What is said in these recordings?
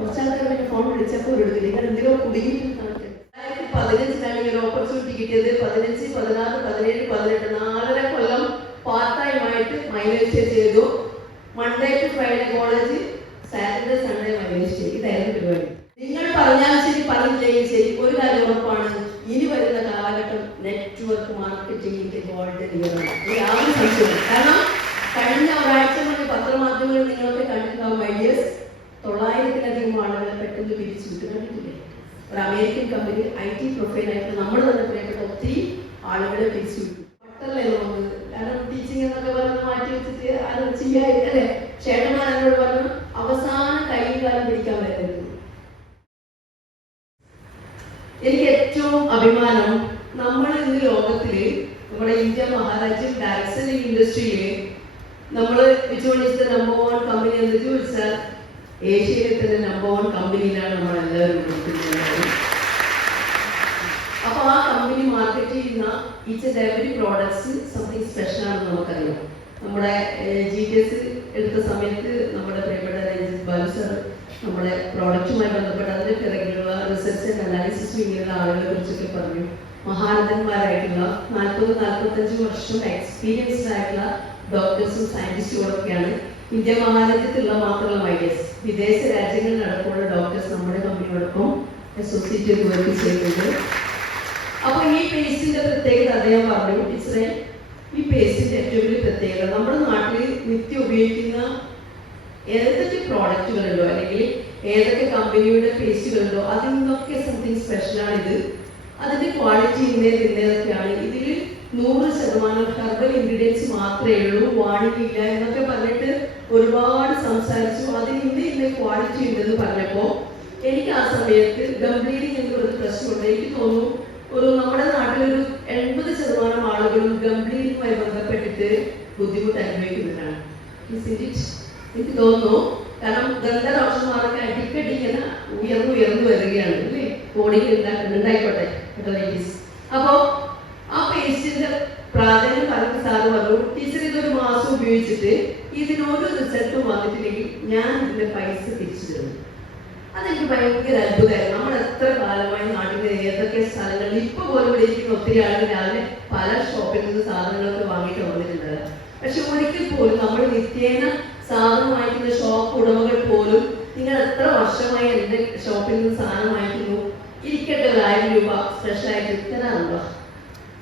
കുറച്ചാൾക്കാർ പിന്നെ ഫോൺ വിളിച്ചപ്പോൾ എടുത്തില്ല, നിങ്ങൾ എന്തിനോ കുടുങ്ങിയിട്ടാണ്. 2015 ഈ ഒരു ഓപ്പർച്യൂണിറ്റി കിട്ടിയത്. 15, 16, 17, 18 4.5 കൊല്ലം പാർട്ട് ടൈം ആയിട്ട് മൈനേഴ്സ് ചെയ്തു. Monday to Friday college, Saturday Sunday minors ചെയ്തു. ഇതായിരുന്നു പരിപാടി. നിങ്ങൾ പറഞ്ഞാൽ ശരി, പറഞ്ഞില്ലെങ്കിൽ ശരി, ഒരു കാര്യം ഉറപ്പാണ്, ഇനി വരുന്ന കാലഘട്ടം നെറ്റ്വർക്ക് മാർക്കറ്റിംഗിന്റെ ഗോൾഡൻ ഇയറാണ്. യാതൊരു സംശയമില്ല. കാരണം കഴിഞ്ഞ ഒരാഴ്ച മുന്നേ പത്രമാധ്യമങ്ങളിൽ നിങ്ങളൊക്കെ കണ്ടിട്ടുണ്ടാവും ഐഡിയസ് 900-ലധികം ആളുകളെ പെട്ടെന്ന് പിരിച്ചു വിട്ട് കണ്ടിട്ടില്ലേ? ഒരു അമേരിക്കൻ കമ്പനി IT പ്രൊഫൈലായിട്ട് നമ്മൾ തന്നെ പറയപ്പെട്ട ഒത്തിരി ആളുകളെ പിരിച്ചു വിട്ടു. പെട്ടെന്നല്ലേ തോന്നുന്നത്? കാരണം ടീച്ചിങ് എന്നൊക്കെ പറഞ്ഞ് മാറ്റി വെച്ചിട്ട് അത് ചെയ്യാല്ലേ? ചേട്ടന്മാർ എന്നോട് പറഞ്ഞു അവസാനം കൈയും കാലം പിടിക്കാൻ വരുന്നത്. എനിക്ക് ഏറ്റവും അഭിമാനം, നമ്മൾ ഇന്ന് ലോകത്തില് നമ്മുടെ ഇന്ത്യ മഹാരാജ്യം ഡയറക്ഷൻ ഇൻഡസ്ട്രിയില് നമ്മൾ നമ്പർ 1 കമ്പനി എന്ന് ചോദിച്ചാൽ ഏഷ്യയിലെ തന്നെ നമ്പർ 1 കമ്പനിയിലാണ് നമ്മളെല്ലാവരും കൊടുക്കുന്നത്. അപ്പൊ ആ കമ്പനി മാർക്കറ്റ് ചെയ്യുന്ന each and every products something special ആണെന്ന് നമുക്കറിയാം. നമ്മുടെ GTS എടുത്ത സമയത്ത് നമ്മുടെ പ്രിയപ്പെട്ട രഞ്ജിത് ബാലു സർ നമ്മുടെ പ്രോഡക്റ്റുമായി ബന്ധപ്പെട്ട് അതിന്റെ പിറകിലുള്ള റിസർച്ച് ആൻഡ് അനാലിസിസും ഇങ്ങനെയുള്ള ആളുകളെ കുറിച്ചൊക്കെ പറഞ്ഞു. മഹാരഥന്മാരായിട്ടുള്ള 40-45 വർഷം എക്സ്പീരിയൻസ്ഡ് ആയിട്ടുള്ള ഡോക്ടേഴ്സും സയന്റിസ്റ്റുകളൊക്കെയാണ് ഇന്ത്യ മഹാരാജ്യത്തുള്ള മാത്രമല്ല ഐഡിയസ് വിദേശ രാജ്യങ്ങളിൽ നടക്കുന്ന ഡോക്ടേഴ്സ് നമ്മുടെ കമ്പനിയോടൊപ്പം അസോസിയേറ്റ് ചെയ്ത് വർക്ക് ചെയ്യുന്നുണ്ട്. അപ്പൊ ഈ പേസ്റ്റിന്റെ പ്രത്യേകത അദ്ദേഹം പറഞ്ഞു. ഇസ്രയേൽ ഈ പേസ്റ്റിന്റെ ഏറ്റവും വലിയ പ്രത്യേകത, നമ്മുടെ നാട്ടിൽ നിത്യം ഉപയോഗിക്കുന്ന ഏതൊക്കെ പ്രോഡക്റ്റുകളുണ്ടോ അല്ലെങ്കിൽ ഏതൊക്കെ കമ്പനിയുടെ പേസ്റ്റുകളുണ്ടോ അതിൽ നിന്നൊക്കെ സംതിങ് സ്പെഷ്യലാണ് ഇത്. അതിന്റെ ക്വാളിറ്റി ഇന്നേതൊക്കെയാണ്. ഇതിൽ 100% ഹെർബൽ ഇൻഗ്രീഡിയൻസ് മാത്രമേ ഉള്ളൂ, വാണിങ്ങില്ല എന്നൊക്കെ പറഞ്ഞിട്ട് ഒരുപാട് സംസാരിച്ചു. അതിന് ഇന്ന ക്വാളിറ്റി ഉണ്ടെന്ന് പറഞ്ഞപ്പോൾ എനിക്ക് ആ സമയത്ത് ഗം ബ്ലീഡിങ് എന്ന് പറഞ്ഞ പ്രശ്നമുണ്ട്. എനിക്ക് തോന്നുന്നു ഒരു നമ്മുടെ നാട്ടിലൊരു 80% ആളുകളും ഗം ബ്ലീഡിങ്ങുമായി ബന്ധപ്പെട്ടിട്ട് ബുദ്ധിമുട്ട് അനുഭവിക്കുന്നതാണ്. എനിക്ക് തോന്നുന്നു. കാരണം ഗന്ധരോഷന്മാരൊക്കെ അടിക്കടി ഇങ്ങനെ ഉയർന്നു വരികയാണ് അല്ലേ? ബോഡിയിൽ ഉണ്ടായിക്കോട്ടെ. അപ്പോ ആ പേസ്റ്റിന്റെ പ്രാധാന്യം പറഞ്ഞ സാറ് പറഞ്ഞു, ടീച്ചർ ഇതൊരു മാസം ഉപയോഗിച്ചിട്ട് ഇതിനൊരു റിസൾട്ടും വന്നിട്ടില്ലെങ്കിൽ ഞാൻ ഇതിന്റെ പൈസ തിരിച്ചു തരുന്നു. അതെനിക്ക് ഭയങ്കര അത്ഭുതമായിരുന്നു. നമ്മൾ എത്ര കാലമായി നാട്ടിലെ ഏതൊക്കെ സ്ഥലങ്ങളിൽ ഇപ്പൊ പോലും ഇവിടെ ഇരിക്കുന്ന ഒത്തിരി ആളുകൾ രാവിലെ പല ഷോപ്പിൽ നിന്ന് സാധനങ്ങളൊക്കെ വാങ്ങിയിട്ട് വന്നിട്ടുണ്ട്. പക്ഷെ ഒരിക്കൽ പോലും നമ്മൾ നിത്യേന സാധനം വാങ്ങിക്കുന്ന ഷോപ്പ് ഉടമകൾ പോലും നിങ്ങൾ എത്ര വർഷമായി എന്റെ ഷോപ്പിൽ നിന്ന് സാധനം വാങ്ങിക്കുന്നു, ഇരിക്കട്ടെ 1000 രൂപ സ്പെഷ്യലായിട്ട് തരാറുണ്ടോ?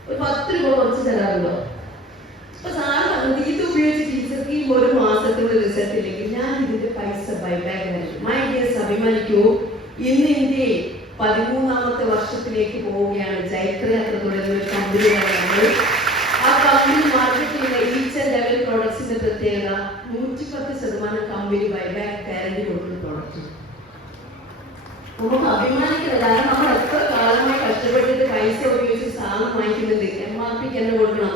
ഒരു 10 രൂപ കുറച്ച് തരാറുണ്ടോ? അപ്പൊ സാറ് പറഞ്ഞത് ഇത് ഉപയോഗിച്ച് ടീച്ചർക്ക് ഈ ഒരു മാസത്തിലുള്ള റിസൾട്ട് ഇല്ലെങ്കിൽ ഞാൻ ഇതിന്റെ പൈസ ബൈബാക്ക് നൽകും. മൈ ഡിയേഴ്സ്, അഭിമാനിക്കൂ, ഇന്ന് ഇന്ത്യയിൽ 13ാമത്തെ വർഷത്തിലേക്ക് പോവുകയാണ്. ചൈത്രയാത്ര തുടങ്ങിയ ഒരു കമ്പനിയാണ് നമ്മൾ. ആ കമ്പനി മാർക്കറ്റ് ചെയ്യുന്ന ഈച്ച് ആൻഡ് എവറി പ്രോഡക്ട്സിന്റെ പ്രത്യേകത 110% കമ്പനി ബൈബാക്ക് ഗ്യാരണ്ടി കൊടുക്കുന്ന പ്രോഡക്റ്റ്. നമുക്ക് അഭിമാനിക്കുന്നത്. കാരണം നമ്മൾ എത്ര കാലമായി കഷ്ടപ്പെട്ടിട്ട് പൈസ ഉപയോഗിച്ച് സാധനം വാങ്ങിക്കുന്നത് MRPക്ക് തന്നെ കൊടുക്കണം.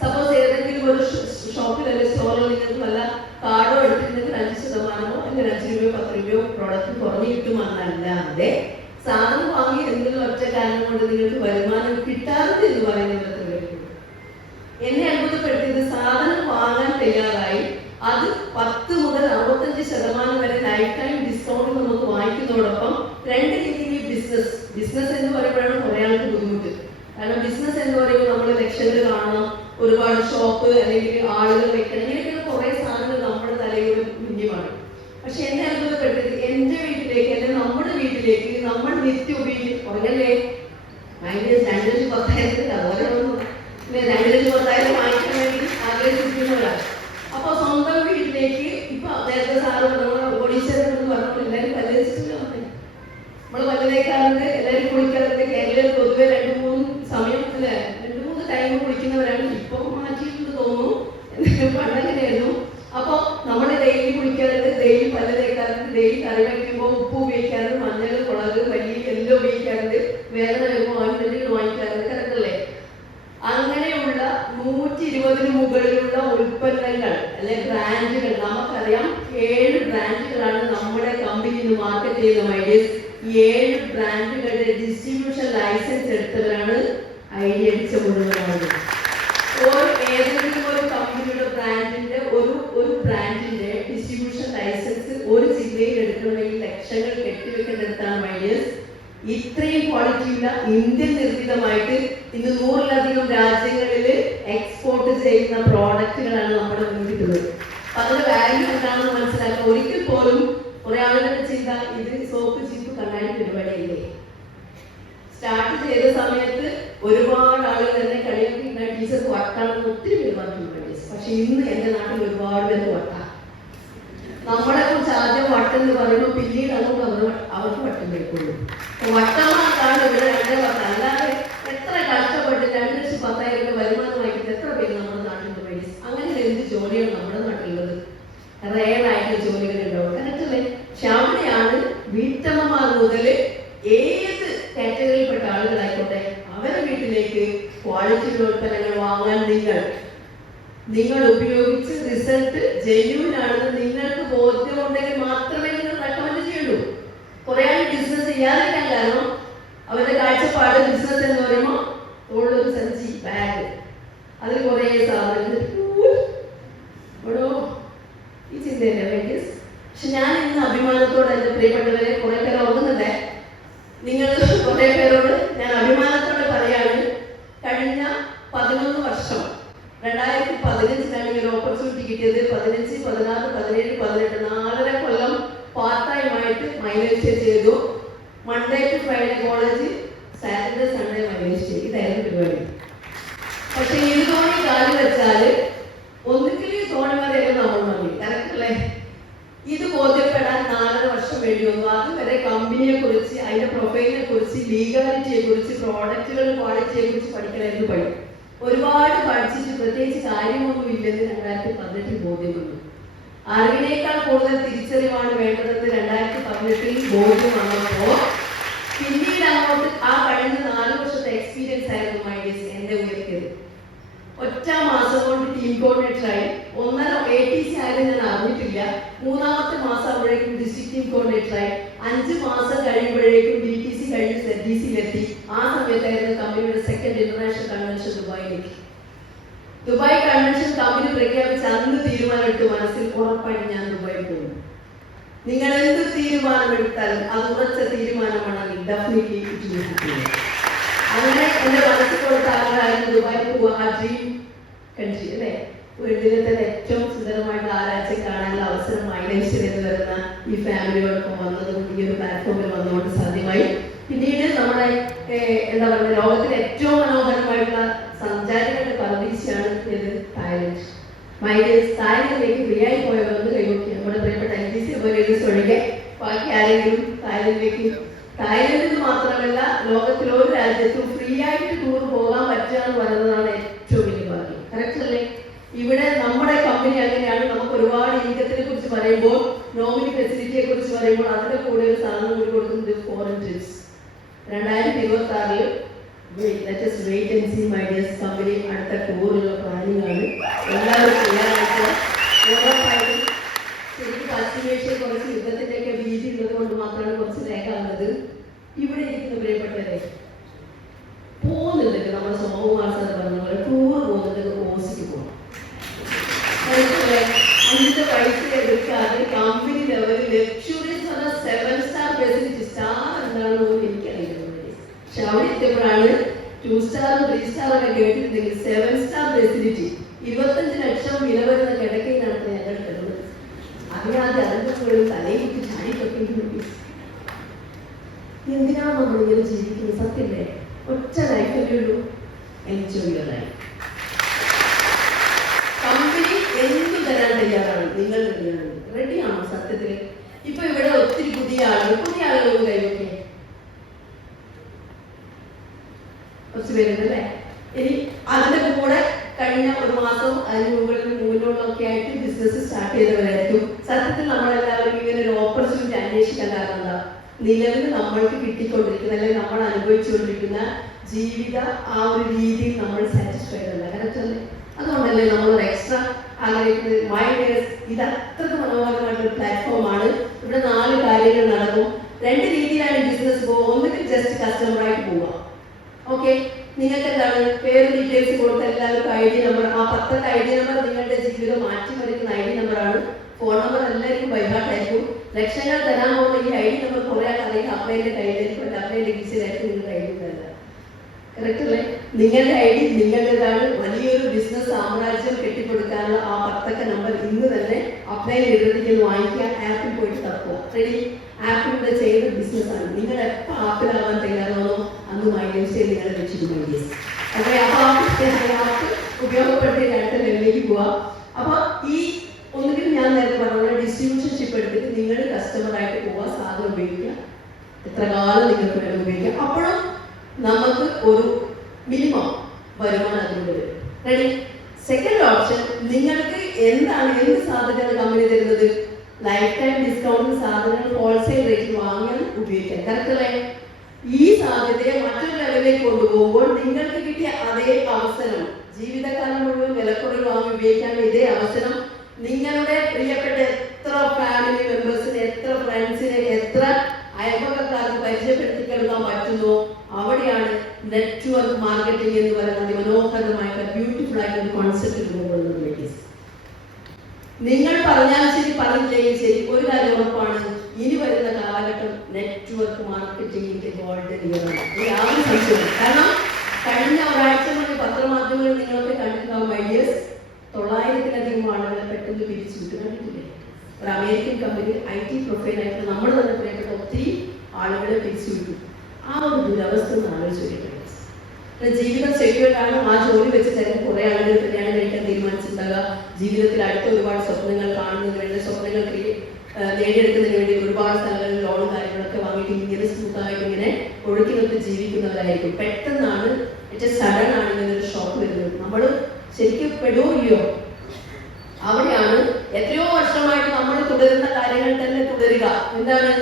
സപ്പോസ് ഏതെങ്കിലും ഒരു ഷോപ്പിൽ അല്ലെങ്കിൽ സ്റ്റോറിൽ നിങ്ങൾക്ക് വല്ല കാർഡോ എടുത്തിട്ടുണ്ടെങ്കിൽ 5% അല്ലെങ്കിൽ 5 രൂപയോ 10 രൂപയോ പ്രോഡക്റ്റ് കുറഞ്ഞു കിട്ടുമെന്നല്ലാതെ സാധനം വാങ്ങി എന്തെങ്കിലും ഒറ്റ കാരണം കൊണ്ട് നിങ്ങൾക്ക് വരുമാനം കിട്ടാറുണ്ട് എന്ന് പറയുന്നത്. എന്നെ അത്ഭുതപ്പെടുത്തിയത് സാധനം വാങ്ങാൻ തയ്യാറായി അത് 10 മുതൽ 65% വരെ ലൈഫ് ടൈം ഡിസ്കൗണ്ട് നമുക്ക് വാങ്ങിക്കുന്നതോടൊപ്പം 2 രീതിയിൽ ബിസിനസ് എന്ന് പറയുമ്പോഴാണ് കുറെ ആൾക്ക് ബുദ്ധിമുട്ട്. കാരണം ബിസിനസ് എന്ന് പറയുമ്പോൾ നമ്മൾ ലക്ഷങ്ങൾ കാണണം, ഒരുപാട് ഷോപ്പ് അല്ലെങ്കിൽ ആളുകൾ വെക്കണം, ഇങ്ങനെയൊക്കെ കുറെ സാധനങ്ങൾ നമ്മുടെ തലയുടെ മുന്യമാണ്. പക്ഷെ എന്നെ അത്ഭുതപ്പെട്ടത് എന്റെ വീട്ടിലേക്ക് അല്ലെങ്കിൽ നമ്മുടെ വീട്ടിലേക്ക് നമ്മൾ നിത്യം ഉപയോഗിക്കും കുറഞ്ഞല്ലേ 2,10,000 അതുപോലെ 2,10,000 വാങ്ങിക്കാൻ വേണ്ടി ആഗ്രഹിച്ചിരിക്കുന്നവരാണ്. അപ്പൊ സ്വന്തം വീട്ടിലേക്ക് ഇപ്പൊ നേരത്തെ സാറ് ഒഡീശ്വരൻ എന്ന് പറഞ്ഞപ്പോൾ എല്ലാവരും പല്ലേച്ചിട്ടില്ല. നമ്മള് പല്ലേക്കാറുണ്ട്, എല്ലാവരും കുളിക്കാറുണ്ട്. കേരളത്തിൽ പൊതുവെ 2-3 സമയം അല്ലെ 2-3 ടൈം കുളിക്കുന്നവരാണ്. ഇപ്പൊ മാറ്റിയിട്ട് തോന്നുന്നു, പണ്ടങ്ങനെയായിരുന്നു. അപ്പൊ നമ്മൾ ഡെയിലി കുളിക്കാറുണ്ട്, ഡെയിലി പല്ല് തേക്കാറുണ്ട്, ഡെയിലി കറി വയ്ക്കുമ്പോൾ ഉപ്പ് ഉപയോഗിക്കാറുണ്ട്, മഞ്ഞൾ, മുളക്, മല്ലി എല്ലാം ഉപയോഗിക്കാറുണ്ട്, വേദന വരുമ്പോൾ ഓയിൻമെന്റുകൾ വാങ്ങിക്കാറുണ്ട്. കറക്റ്റല്ലേ? അങ്ങനെയുള്ള 120-ന് മുകളിലുള്ള ഉൽപ്പന്നങ്ങൾ അല്ലെ ബ്രാൻഡുകൾ നമുക്കറിയാം. 7 ബ്രാൻഡുകളാണ് നമ്മുടെ കമ്പനി ഇന്ന് മാർക്കറ്റ് ചെയ്യുന്ന ഐഡിയസ്. 7 ബ്രാൻഡുകളുടെ ഡിസ്ട്രിബ്യൂഷൻ ലൈസൻസ് എടുത്തവരാണ് ഐഡിയ അടിച്ച മുഴുവനാണ്. ഏതെങ്കിലും ഒരു കമ്പനിയുടെ ബ്രാൻഡിന്റെ ഒരു ബ്രാൻഡിന്റെ ഡിസ്ട്രിബ്യൂഷൻ ലൈസൻസ് ഒരു ജില്ലയിൽ എടുക്കണമെങ്കിൽ ലക്ഷങ്ങൾ ലക്ഷങ്ങൾ കെട്ടിവെക്കേണ്ടടുത്താണ് മൈഡിയേഴ്സ്. ഇത്രയും ക്വാളിറ്റിയുള്ള ഇന്ത്യൻ നിർമ്മിതമായിട്ട് ഇന്ന് 100-ലധികം രാജ്യങ്ങളിൽ എക്സ്പോർട്ട് ചെയ്യുന്ന പ്രോഡക്റ്റുകളാണ് നമ്മുടെ മുന്നിൽ കിട്ടുന്നത്. അതിന്റെ വാല്യൂ എന്താണെന്ന് മനസ്സിലാക്കുക. ഒരിക്കൽ പോലും കുറെ ആളുകളുടെ ചിന്ത ഇത് സോപ്പ് ചീപ്പ് കണ്ണാടി പരിപാടിയില്ലേ. സ്റ്റാർട്ട് ചെയ്ത സമയത്ത് ഒരുപാട് ആളുകൾ എന്നെ കളിയാക്കി ടീച്ചർക്ക് വട്ടാണെന്ന് ഒത്തിരി പേര് പറഞ്ഞിട്ടുണ്ട്. പക്ഷെ ഇന്ന് എന്റെ നാട്ടിൽ ഒരുപാട് പേർക്ക് വട്ടാ. നമ്മളെ കുറിച്ച് ആദ്യം വട്ടെന്ന് പറയുമ്പോൾ പിന്നീട് അങ്ങോട്ട് അവർക്ക് വട്ടം കേൾക്കുള്ളൂ. വട്ടമാക്കാണ് ഇവിടെ 2 വർഷം. അല്ലാതെ എത്ര കഷ്ടപ്പെട്ട് 2,10,000 രൂപ വരുമാനം വാങ്ങിയിട്ട് എത്ര പേര് നമ്മുടെ നാട്ടിൽ വേണ്ടി അങ്ങനെ എന്ത് ജോലിയാണ് നമ്മുടെ നാട്ടിലുള്ളത്? റേറായിട്ട് ജോലികളുണ്ടാവും. കറക്റ്റല്ലേ? പക്ഷെ അവിടെയാണ് വീട്ടമ്മമാർ മുതൽ ഏത് കാറ്റഗറിയിൽപ്പെട്ട ആളുകളായിക്കോട്ടെ അവരുടെ വീട്ടിലേക്ക് ക്വാളിറ്റിയുള്ള ഉൽപ്പന്നങ്ങൾ വാങ്ങാൻ നിങ്ങൾ ഉപയോഗിച്ച് റിസൾട്ട് ജെന്യൂൻ ആണെന്ന് നിങ്ങൾക്ക് ബോധ്യമുണ്ടെങ്കിൽ മാത്രമേ നിങ്ങൾ റെക്കമെൻഡ് ചെയ്യുള്ളൂ. കുറെ ആൾ ബിസിനസ് ചെയ്യാതിരിക്കാൻ കാരണം അവരുടെ കാഴ്ചപ്പാട് ബിസിനസ് എന്ന് പറയുമ്പോൾ ഉള്ളൊരു സഞ്ചി ബാഗ് അതിൽ കുറെ സാധനങ്ങൾ ഈ ചിന്തയല്ലേ വേണ്ടി. പക്ഷെ ഞാൻ ഇന്ന് അഭിമാനത്തോടെ എന്റെ പ്രിയപ്പെട്ടവരെ കുറെ പേര് ഓർക്കുന്നുണ്ടേ. നിങ്ങൾ കുറെ പേരോട് ഞാൻ അഭിമാനത്തോടെ പറയാണ്, കഴിഞ്ഞ 11 വർഷം 2015 ഈ ഒരു ഓപ്പർച്യൂണിറ്റി കിട്ടിയത്. 15, 16, 17, 18 4.5 കൊല്ലം പാർട്ട് ടൈം ആയിട്ട് മൈനേജ് ചെയ്തു. Monday to Friday college, Saturday Sunday manage ചെയ്തു. ഇതായിരുന്നു പരിപാടി. പക്ഷെ ഈ തോണി കാല് വെച്ചാല് ഒന്നുകിൽ തോണി വരെയൊക്കെ നമ്മൾ മതി. കറക്റ്റ് അല്ലേ? ഇത് ബോധ്യപ്പെടാൻ 4.5 വർഷം വേണ്ടി വന്നു. അതുവരെ കമ്പനിയെ കുറിച്ച്, അതിന്റെ പ്രൊഫൈലിനെ കുറിച്ച്, ലീഗാലിറ്റിയെ കുറിച്ച്, പ്രോഡക്റ്റുകളുടെ ക്വാളിറ്റിയെ കുറിച്ച് പഠിക്കലായിരുന്നു പണി. ഒരുപാട് പഠിച്ചിട്ട് പ്രത്യേകിച്ച് കാര്യമൊന്നും ഇല്ലെന്ന് 2018 ബോധ്യം വന്നു. അറിവിനേക്കാൾ കൂടുതൽ തിരിച്ചറിവാണ് വേണ്ടതെന്ന് 2018 ബോധ്യം വന്നപ്പോൾ പിന്നീട് അങ്ങോട്ട് ആ കഴിഞ്ഞ 4 വർഷത്തെ എക്സ്പീരിയൻസ് ആയിരുന്നു മൈഡിയേഴ്സ് എന്റെ ഉയർത്തിയത്. ഒറ്റ മാസം കൊണ്ട് ടീം കോർഡിനേറ്ററായി. 1.5 ATC ആയാലും ഞാൻ അറിഞ്ഞിട്ടില്ല. 3ാമത്തെ മാസം ആകുമ്പോഴേക്കും ഡിസ്ട്രിക്ട് ടീം കോർഡിനേറ്ററായി. 5 മാസം കഴിയുമ്പോഴേക്കും DTC കഴിഞ്ഞ് ZDCയിലെത്തി. ആ സമയത്തായിരുന്നു കമ്പനിയുടെ 2nd ഇന്റർനാഷണൽ കൺവെൻഷൻ ദുബായിലേക്ക്. ദുബായ് കൺവെൻഷൻ കമ്പനി പ്രഖ്യാപിച്ച് അന്ന് തീരുമാനമെടുത്തു മനസ്സിൽ, ഉറപ്പായിട്ട് ഞാൻ ദുബായിൽ പോകും. നിങ്ങൾ എന്ത് തീരുമാനമെടുത്താലും അത് ഉറച്ച തീരുമാനമാണെങ്കിൽ ഡെഫിനറ്റ്ലി ഇറ്റ് വിൽ ഹാപ്പൻ. അങ്ങനെ എന്റെ മനസ്സിൽ കൊടുത്ത ആളായിരുന്നു ദുബായിൽ പോവുക. ആ ഡ്രീം കൺട്രി അല്ലേ? വേൾഡിലെ തന്നെ ഏറ്റവും സുന്ദരമായിട്ട് ആ രാജ്യം കാണാനുള്ള അവസരം മൈലേശ്വരം വരുന്ന ഈ ഫാമിലികൾക്കും വന്നതുകൊണ്ട്, ഈ ഒരു പ്ലാറ്റ്ഫോമിൽ വന്നുകൊണ്ട് സാധ്യമായി. പിന്നീട് നമ്മുടെ എന്താ പറയുക, ലോകത്തിലെ ഏറ്റവും മനോഹരമായിട്ടുള്ള സഞ്ചാരികളുടെ പരദീശയാണ് ഇത് തായ്ലൻഡ്. മൈലേഴ്സ് തായ്ലൻഡിലേക്ക് ഫ്രീ ആയി പോയവരൊന്ന് കൈവക്കി. നമ്മുടെ പ്രിയപ്പെട്ട LTC ഒഴികെ ബാക്കി ആരെങ്കിലും തായ്ലൻഡിലേക്ക്. തായ്ലൻഡിൽ മാത്രമല്ല, ലോകത്തിൽ ഒരു രാജ്യത്തും ഫ്രീ ആയിട്ട് ടൂർ പോകാൻ പറ്റുക എന്ന് പറയുന്നതാണ് ഏറ്റവും വലിയ ഭാഗ്യം. കറക്റ്റ് അല്ലേ? ഇവിടെ നമ്മുടെ കമ്പനി അങ്ങനെയാണ്. നമുക്ക് ഒരുപാട് ഇൻകത്തിനെ കുറിച്ച് പറയുമ്പോൾ, നോമിനി ഫെസിലിറ്റിയെ കുറിച്ച് പറയുമ്പോൾ അതിന്റെ കൂടെ ഒരു സാധനം കൂടി കൊടുക്കുന്നത് ഫോറിൻ ട്രിപ്സ്. 2026 കമ്പനി അടുത്ത ടൂറുള്ള പ്ലാനിങ് ആണ്. എല്ലാവരും തയ്യാറായിട്ട് ഉറപ്പായിട്ടും. ശരിക്കും പശ്ചിമേഷ്യയിൽ കുറച്ച് യുദ്ധത്തിന്റെ ഒക്കെ ഭീതി ഉള്ളത് കൊണ്ട് മാത്രമാണ് കുറച്ച് ലേഖാവുന്നത്. ഇവിടെ ഇരിക്കുന്ന പ്രിയപ്പെട്ടവരെ പോകുന്നുണ്ടെങ്കിൽ നമ്മുടെ സോമകുമാർ സാർ പറഞ്ഞ പോലെ ടൂർ പോകുന്നുണ്ടെങ്കിൽ ഓസിക്ക് പോകണം. അതിന്റെ പൈസ എടുക്കാതെ കമ്പനി ലെവലിൽ ലക്ഷറീസ് 7 സ്റ്റാർ ഫെസിലിറ്റി. സ്റ്റാർ എന്താണെന്ന് എനിക്കറിയില്ല. പക്ഷെ അവിടെ എത്തിയപ്പോഴാണ് 2 സ്റ്റാറും 3 സ്റ്റാറും ഒക്കെ കേട്ടിട്ടുണ്ടെങ്കിൽ 7 സ്റ്റാർ ഫെസിലിറ്റി 25 ലക്ഷം വില വരുന്ന കിടക്കയിലാണ് ഞങ്ങൾ കിടന്നത്. അറിയാതെ അതിന്റെ കൂടെ തലയിട്ട് ചാടിക്കൊണ്ടിരുന്നു. എന്തിനാണ് നമ്മൾ ഇങ്ങനെ ജീവിക്കുന്നത്? സത്യല്ലേ? ഒറ്റ ലൈഫല്ലേ ഉള്ളൂ. Enjoy your life. കമ്പനി എന്തു തരാൻ തയ്യാറാണ്? നിങ്ങൾ റെഡിയാണോ? സത്യത്തിൽ ഇപ്പൊ ഇവിടെ ഒത്തിരി പുതിയ ആളുകൾ കൈവയ്ക്കേ കുറച്ച് പേരുണ്ടല്ലേ? ഇനി അതിന്റെ കൂടെ കഴിഞ്ഞ ഒരു മാസം അതിന് മുകളിലൊക്കെ ആയിട്ട് ബിസിനസ് സ്റ്റാർട്ട് ചെയ്തവരായിരിക്കും. സത്യത്തിൽ നമ്മളെല്ലാവരും ഇങ്ങനെ ഒരു ഓപ്പർച്യൂണിറ്റി അന്വേഷിക്കാൻ കാരണം എന്താ? നിലവിൽ നമ്മൾക്ക് കിട്ടിക്കൊണ്ടിരിക്കുന്ന അല്ലെങ്കിൽ നമ്മൾ അനുഭവിച്ചുകൊണ്ടിരിക്കുന്ന ജീവിത ആ ഒരു രീതിയിൽ നമ്മൾ സാറ്റിസ്ഫൈഡ് അല്ല. കറക്റ്റ് അല്ലേ? അതുകൊണ്ടല്ലേ നമ്മളൊരു എക്സ്ട്രാ ആഗ്രഹിക്കുന്നത്. മൈഡിയേഴ്സ് ഇത് അത്രയ്ക്ക് മനോഹരമായിട്ടൊരു പ്ലാറ്റ്ഫോമാണ്. ഇവിടെ 4 കാര്യങ്ങൾ നടക്കും. 2 രീതിയിലാണ് ബിസിനസ് പോകുക. ഒന്നുകിൽ ജസ്റ്റ് കസ്റ്റമറായിട്ട് പോവുക. ഓക്കെ, നിങ്ങൾക്ക് എന്താണ് പേര് ഡീറ്റെയിൽസ് കൊടുത്ത എല്ലാവർക്കും ID നമ്പർ. ആ 10 ID നമ്പർ നിങ്ങളുടെ ജീവിതം മാറ്റിമറിക്കുന്ന ID നമ്പറാണ്. ഫോൺ നമ്പർ എല്ലാവർക്കും ബൈഹാർട്ട് ആയിരിക്കും. ലക്ഷങ്ങൾ തരാൻ പോകുന്ന ഈ ഐ ഡി നമ്പർ കുറെ ആൾക്കാർക്ക് അപ്ലൈൻ്റെ കയ്യിലേക്ക് അപ്ലൈൻ്റെ കീസിലായിട്ട് നിങ്ങളുടെ ഐ ഡി തരില്ല. കറക്റ്റ് അല്ലേ? നിങ്ങളുടെ ഐ ഡി നിങ്ങളുടേതാണ്. വലിയൊരു ബിസിനസ് സാമ്രാജ്യം കെട്ടിപ്പടുക്കാനുള്ള ആ 10 നമ്പർ ഇന്ന് തന്നെ അപ്ലൈൻ എഴുതിക്കുന്നത് വാങ്ങിക്കുക, ആപ്പിൽ പോയിട്ട് തപ്പുക. റെഡി? ആപ്പിലൂടെ ചെയ്യുന്ന ബിസിനസ്സാണ്. നിങ്ങൾ എപ്പോൾ ആപ്പിലാവാൻ തയ്യാറാണോ അന്ന് മൈനസ് ചെയ്ത് നിങ്ങളെ രക്ഷിക്കുന്നു. അതെ, അപ്പോൾ ആപ്പ് ഉപയോഗപ്പെടുത്തി അടുത്ത ലെവലിലേക്ക് പോവാം. അപ്പോൾ ഈ ഒന്നുകിൽ ഞാൻ നേരത്തെ പറഞ്ഞ ഡിസ്ട്രിബ്യൂഷൻഷിപ്പ് എടുത്തിട്ട് നിങ്ങൾ കസ്റ്റമറായിട്ട് പോവുക, സാധനം ഉപയോഗിക്കുക, എത്ര കാലം നിങ്ങൾക്ക് വേണം ഉപയോഗിക്കാം. അപ്പോഴും നമുക്ക് ഒരു മിനിമം വരുമാനം അതിലൂടെ വരും. റെഡി? സെക്കൻഡ് ഓപ്ഷൻ, നിങ്ങൾക്ക് എന്ത് സാധ്യതയാണ് കമ്പനി തരുന്നത്? ലൈഫ് ടൈം ഡിസ്കൗണ്ട് സാധനങ്ങൾ ഹോൾസെയിൽ റേറ്റിൽ വാങ്ങാൻ ഉപയോഗിക്കാം. കറക്റ്റ് അല്ലേ? ഈ സാധ്യതയെ മറ്റൊരു ലെവലിലേക്ക് കൊണ്ടുപോകുമ്പോൾ നിങ്ങൾക്ക് കിട്ടിയ അതേ അവസരം ജീവിതകാലം മുഴുവൻ വിലക്കുറവ് വാങ്ങി ഉപയോഗിക്കാൻ ഇതേ അവസരം നിങ്ങളുടെ പ്രിയപ്പെട്ട എത്ര ഫാമിലി മെമ്പേഴ്സിനെ, എത്ര ഫ്രണ്ട്സിനെ, എത്ര അയൽപക്കക്കാർക്ക് പരിചയപ്പെടുത്തിക്കെടുക്കാൻ പറ്റുന്നോ അവിടെയാണ് നെറ്റ്വർക്ക് മാർക്കറ്റിംഗ് എന്ന് പറയുന്നത് മനോഹരമായിട്ട് ബ്യൂട്ടിഫുൾ ആയിട്ട് ഒരു കോൺസെപ്റ്റ് കൊണ്ടുവരുന്നത്. നിങ്ങൾ പറഞ്ഞാൽ ശരി, പറഞ്ഞില്ലെങ്കിൽ ശരി, ഒരു കാര്യം ഉറപ്പാണ്, ഇനി വരുന്ന കാലഘട്ടം നെറ്റ്വർക്ക് മാർക്കറ്റിംഗിന്റെ ഗോൾഡൻ ഇയറാണ്. യാതൊരു സംശയവും. കാരണം കഴിഞ്ഞ ഒരാഴ്ച മുന്നേ പത്രമാധ്യമങ്ങൾ നിങ്ങളൊക്കെ കണ്ടിട്ടുണ്ടാവും. ഐഡിയസ് 900-ലധികം ആളുകളെ പെട്ടെന്ന് പിരിച്ചു വിട്ടു. കണ്ടിട്ടില്ലേ? ഒരു അമേരിക്കൻ കമ്പനി IT പ്രൊഫൈലായിട്ട് നമ്മൾ തന്നെ പ്രിയപ്പെട്ട ഒത്തിരി ആളുകളെ പിരിച്ചു വിട്ടു. ആ ഒരു ദുരവസ്ഥ ഒന്ന് ആലോചിച്ചു. ജീവിതം സെക്യൂർഡാണ്. ആ ജോലി വെച്ച് തന്നെ കുറെ ആളുകൾ കല്യാണം കഴിക്കാൻ തീരുമാനിച്ചിട്ടുണ്ടാകുക. ജീവിതത്തിൽ അടുത്ത ഒരുപാട് സ്വപ്നങ്ങൾ കാണുന്നതിന് വേണ്ടി, സ്വപ്നങ്ങൾ നേടിയെടുക്കുന്നതിന് വേണ്ടി ഒരുപാട് സ്ഥലങ്ങളിൽ ലോണും കാര്യങ്ങളൊക്കെ വാങ്ങിയിട്ട് ഇങ്ങനെ സ്മൂത്തായിട്ട് ഇങ്ങനെ ഒഴുക്കി നിർത്തി ജീവിക്കുന്നവരായിരിക്കും. പെട്ടെന്നാണ് ഏറ്റവും സഡൻ ആണ് ഇങ്ങനെ ഒരു ഷോക്ക് വരുന്നത്. നമ്മൾ ശരിക്കും പെടുവോ ഇല്ലയോ? അവിടെയാണ് എത്രയോ വർഷമായിട്ട് നമ്മൾ തുടരുന്ന കാര്യങ്ങൾ തന്നെ തുടരുക. എന്താണ്?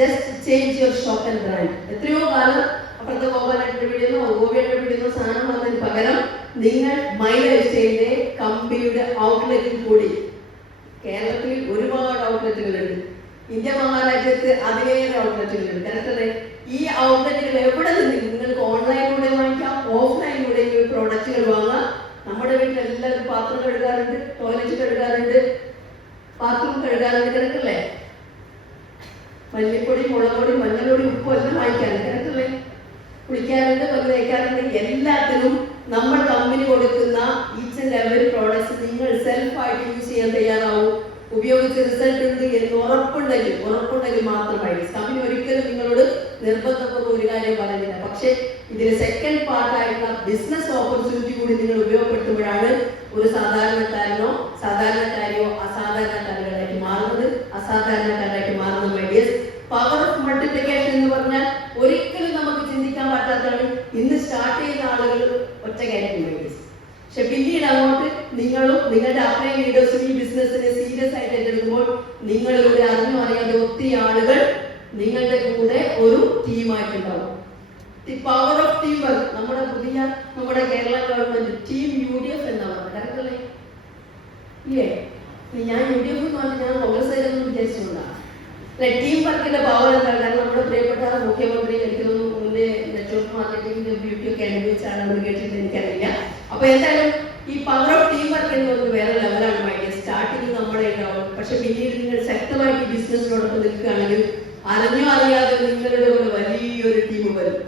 Just change your shop and brand. എത്രയോ കാലം അപ്പുറത്തെ ഗോപാലയുടെ വീടിനോ ഗോപിയുടെ വീടിനോ സാധനം വന്നതിന് പകരം നിങ്ങൾ മൈ ലൈഫ് സ്റ്റൈലിന്റെ കമ്പനിയുടെ ഔട്ട്ലെറ്റിൽ കൂടി, കേരളത്തിൽ ഒരുപാട് ഔട്ട്ലെറ്റുകളുണ്ട്, ഇന്ത്യ മഹാരാജ്യത്ത് അതിലേറെ ഔട്ട്ലെറ്റുകളുണ്ട്. കറക്റ്റല്ലേ? ഈ ഔട്ട്ലെറ്റുകൾ എവിടെ നിന്ന് നിങ്ങൾക്ക് ഓൺലൈനിലൂടെ വാങ്ങിക്കാം, ഓഫ്ലൈനിലൂടെ പ്രോഡക്റ്റുകൾ വാങ്ങാം. നമ്മുടെ വീട്ടിൽ എല്ലാവരും പാത്രം കഴുകാറുണ്ട്, ടോയ്ലറ്റ് കഴുകാറുണ്ട്, ബാത്റൂം കഴുകാറുണ്ട്. കറക്റ്റല്ലേ? മല്ലിപ്പൊടി, മുളകുപൊടി, മഞ്ഞൾപ്പൊടി, ഉപ്പും എല്ലാം വാങ്ങിക്കാറുണ്ട്. കറക്റ്റല്ലേ? കുളിക്കാറുണ്ട്, പല്ല് തേക്കാറുണ്ട്. എല്ലാത്തിനും നമ്മൾ കമ്പനി കൊടുക്കുന്ന ഈച്ച് ആൻഡ് എവറി പ്രോഡക്ട്സ് നിങ്ങൾ സെൽഫായിട്ട് യൂസ് ചെയ്യാൻ തയ്യാറാവും. ഉപയോഗിച്ച് റിസൾട്ട് ഉണ്ട് എന്ന് ഉറപ്പുണ്ടെങ്കിൽ മാത്രമായി. കമ്പനി ഒരിക്കലും നിങ്ങളോട് നിർബന്ധപ്പെടുന്ന ഒരു കാര്യം പറയുന്നില്ല. പക്ഷെ ഇതിന് സെക്കൻഡ് പാർട്ടായിട്ടുള്ള ബിസിനസ് ഓപ്പർച്യൂണിറ്റി കൂടി നിങ്ങൾ ഉപയോഗപ്പെടുത്തുമ്പോഴാണ് ഒരു സാധാരണക്കാരനോ സാധാരണക്കാരിയോ അസാധാരണക്കാരികളായിട്ട് മാറുന്നത്, അസാധാരണക്കാരായിട്ട് മാറുന്നത്. ഐഡിയസ് പവർ ഓഫ് മൾട്ടിപ്ലിക്കേഷൻ എന്ന് പറഞ്ഞാൽ ഒരിക്കലും നമുക്ക് ചിന്തിക്കാൻ പറ്റാത്തതാണ്. ഇന്ന് സ്റ്റാർട്ട് ചെയ്യുന്ന ആളുകൾ ഒറ്റയ്ക്കായിരിക്കും ഐഡിയസ്. പക്ഷെ പിന്നീട് അങ്ങോട്ട് നിങ്ങളും നിങ്ങളുടെ അപ്ലൈ ലീഡേഴ്സും ഈ ബിസിനസ്സിനെ സീരിയസ് ആയിട്ട് ഏറ്റെടുക്കുമ്പോൾ നിങ്ങളിലൂടെ അറിഞ്ഞു അറിയാതെ ഒത്തിരി ആളുകൾ നിങ്ങളുടെ കൂടെ ഒരു ടീമായിട്ടുണ്ടാവും. The power of team work. നമ്മുടെ കേരള ഗവൺമെന്റ് ടീം UDF എന്നാ പറഞ്ഞത്. കറക്റ്റ് അല്ലേ? ഇല്ലേ? ഞാൻ UDF എന്ന് പറഞ്ഞാൽ ഞാൻ കോൺഗ്രസ് ആയിരുന്നു വിചാരിച്ചുകൊണ്ടാണ്. ടീം വർക്കിന്റെ പവർ എന്താണ്? കാരണം നമ്മുടെ പ്രിയപ്പെട്ട മുഖ്യമന്ത്രി എനിക്ക് തോന്നുന്നു മുന്നേ നെറ്റ്വർക്ക് മാർക്കറ്റിംഗിന്റെ ബ്യൂട്ടി ഒക്കെ അനുഭവിച്ചാണെന്ന് കേട്ടിട്ട് എനിക്കറിയില്ല. അപ്പൊ എന്തായാലും ഈ പവർ ഓഫ് ടീം വർക്ക് എന്ന് പറയുന്നത് വേറെ ലെവലാണ്. മൈൻഡ് സ്റ്റാർട്ടിങ് നമ്മളെ ഉണ്ടാവും. പക്ഷെ പിന്നീട് നിങ്ങൾ ശക്തമായിട്ട് ഈ ബിസിനസ്സിനോടൊപ്പം നിൽക്കുകയാണെങ്കിൽ അറിഞ്ഞോ അറിയാതെ നിങ്ങളുടെ കൂടെ വലിയൊരു ടീം വരും.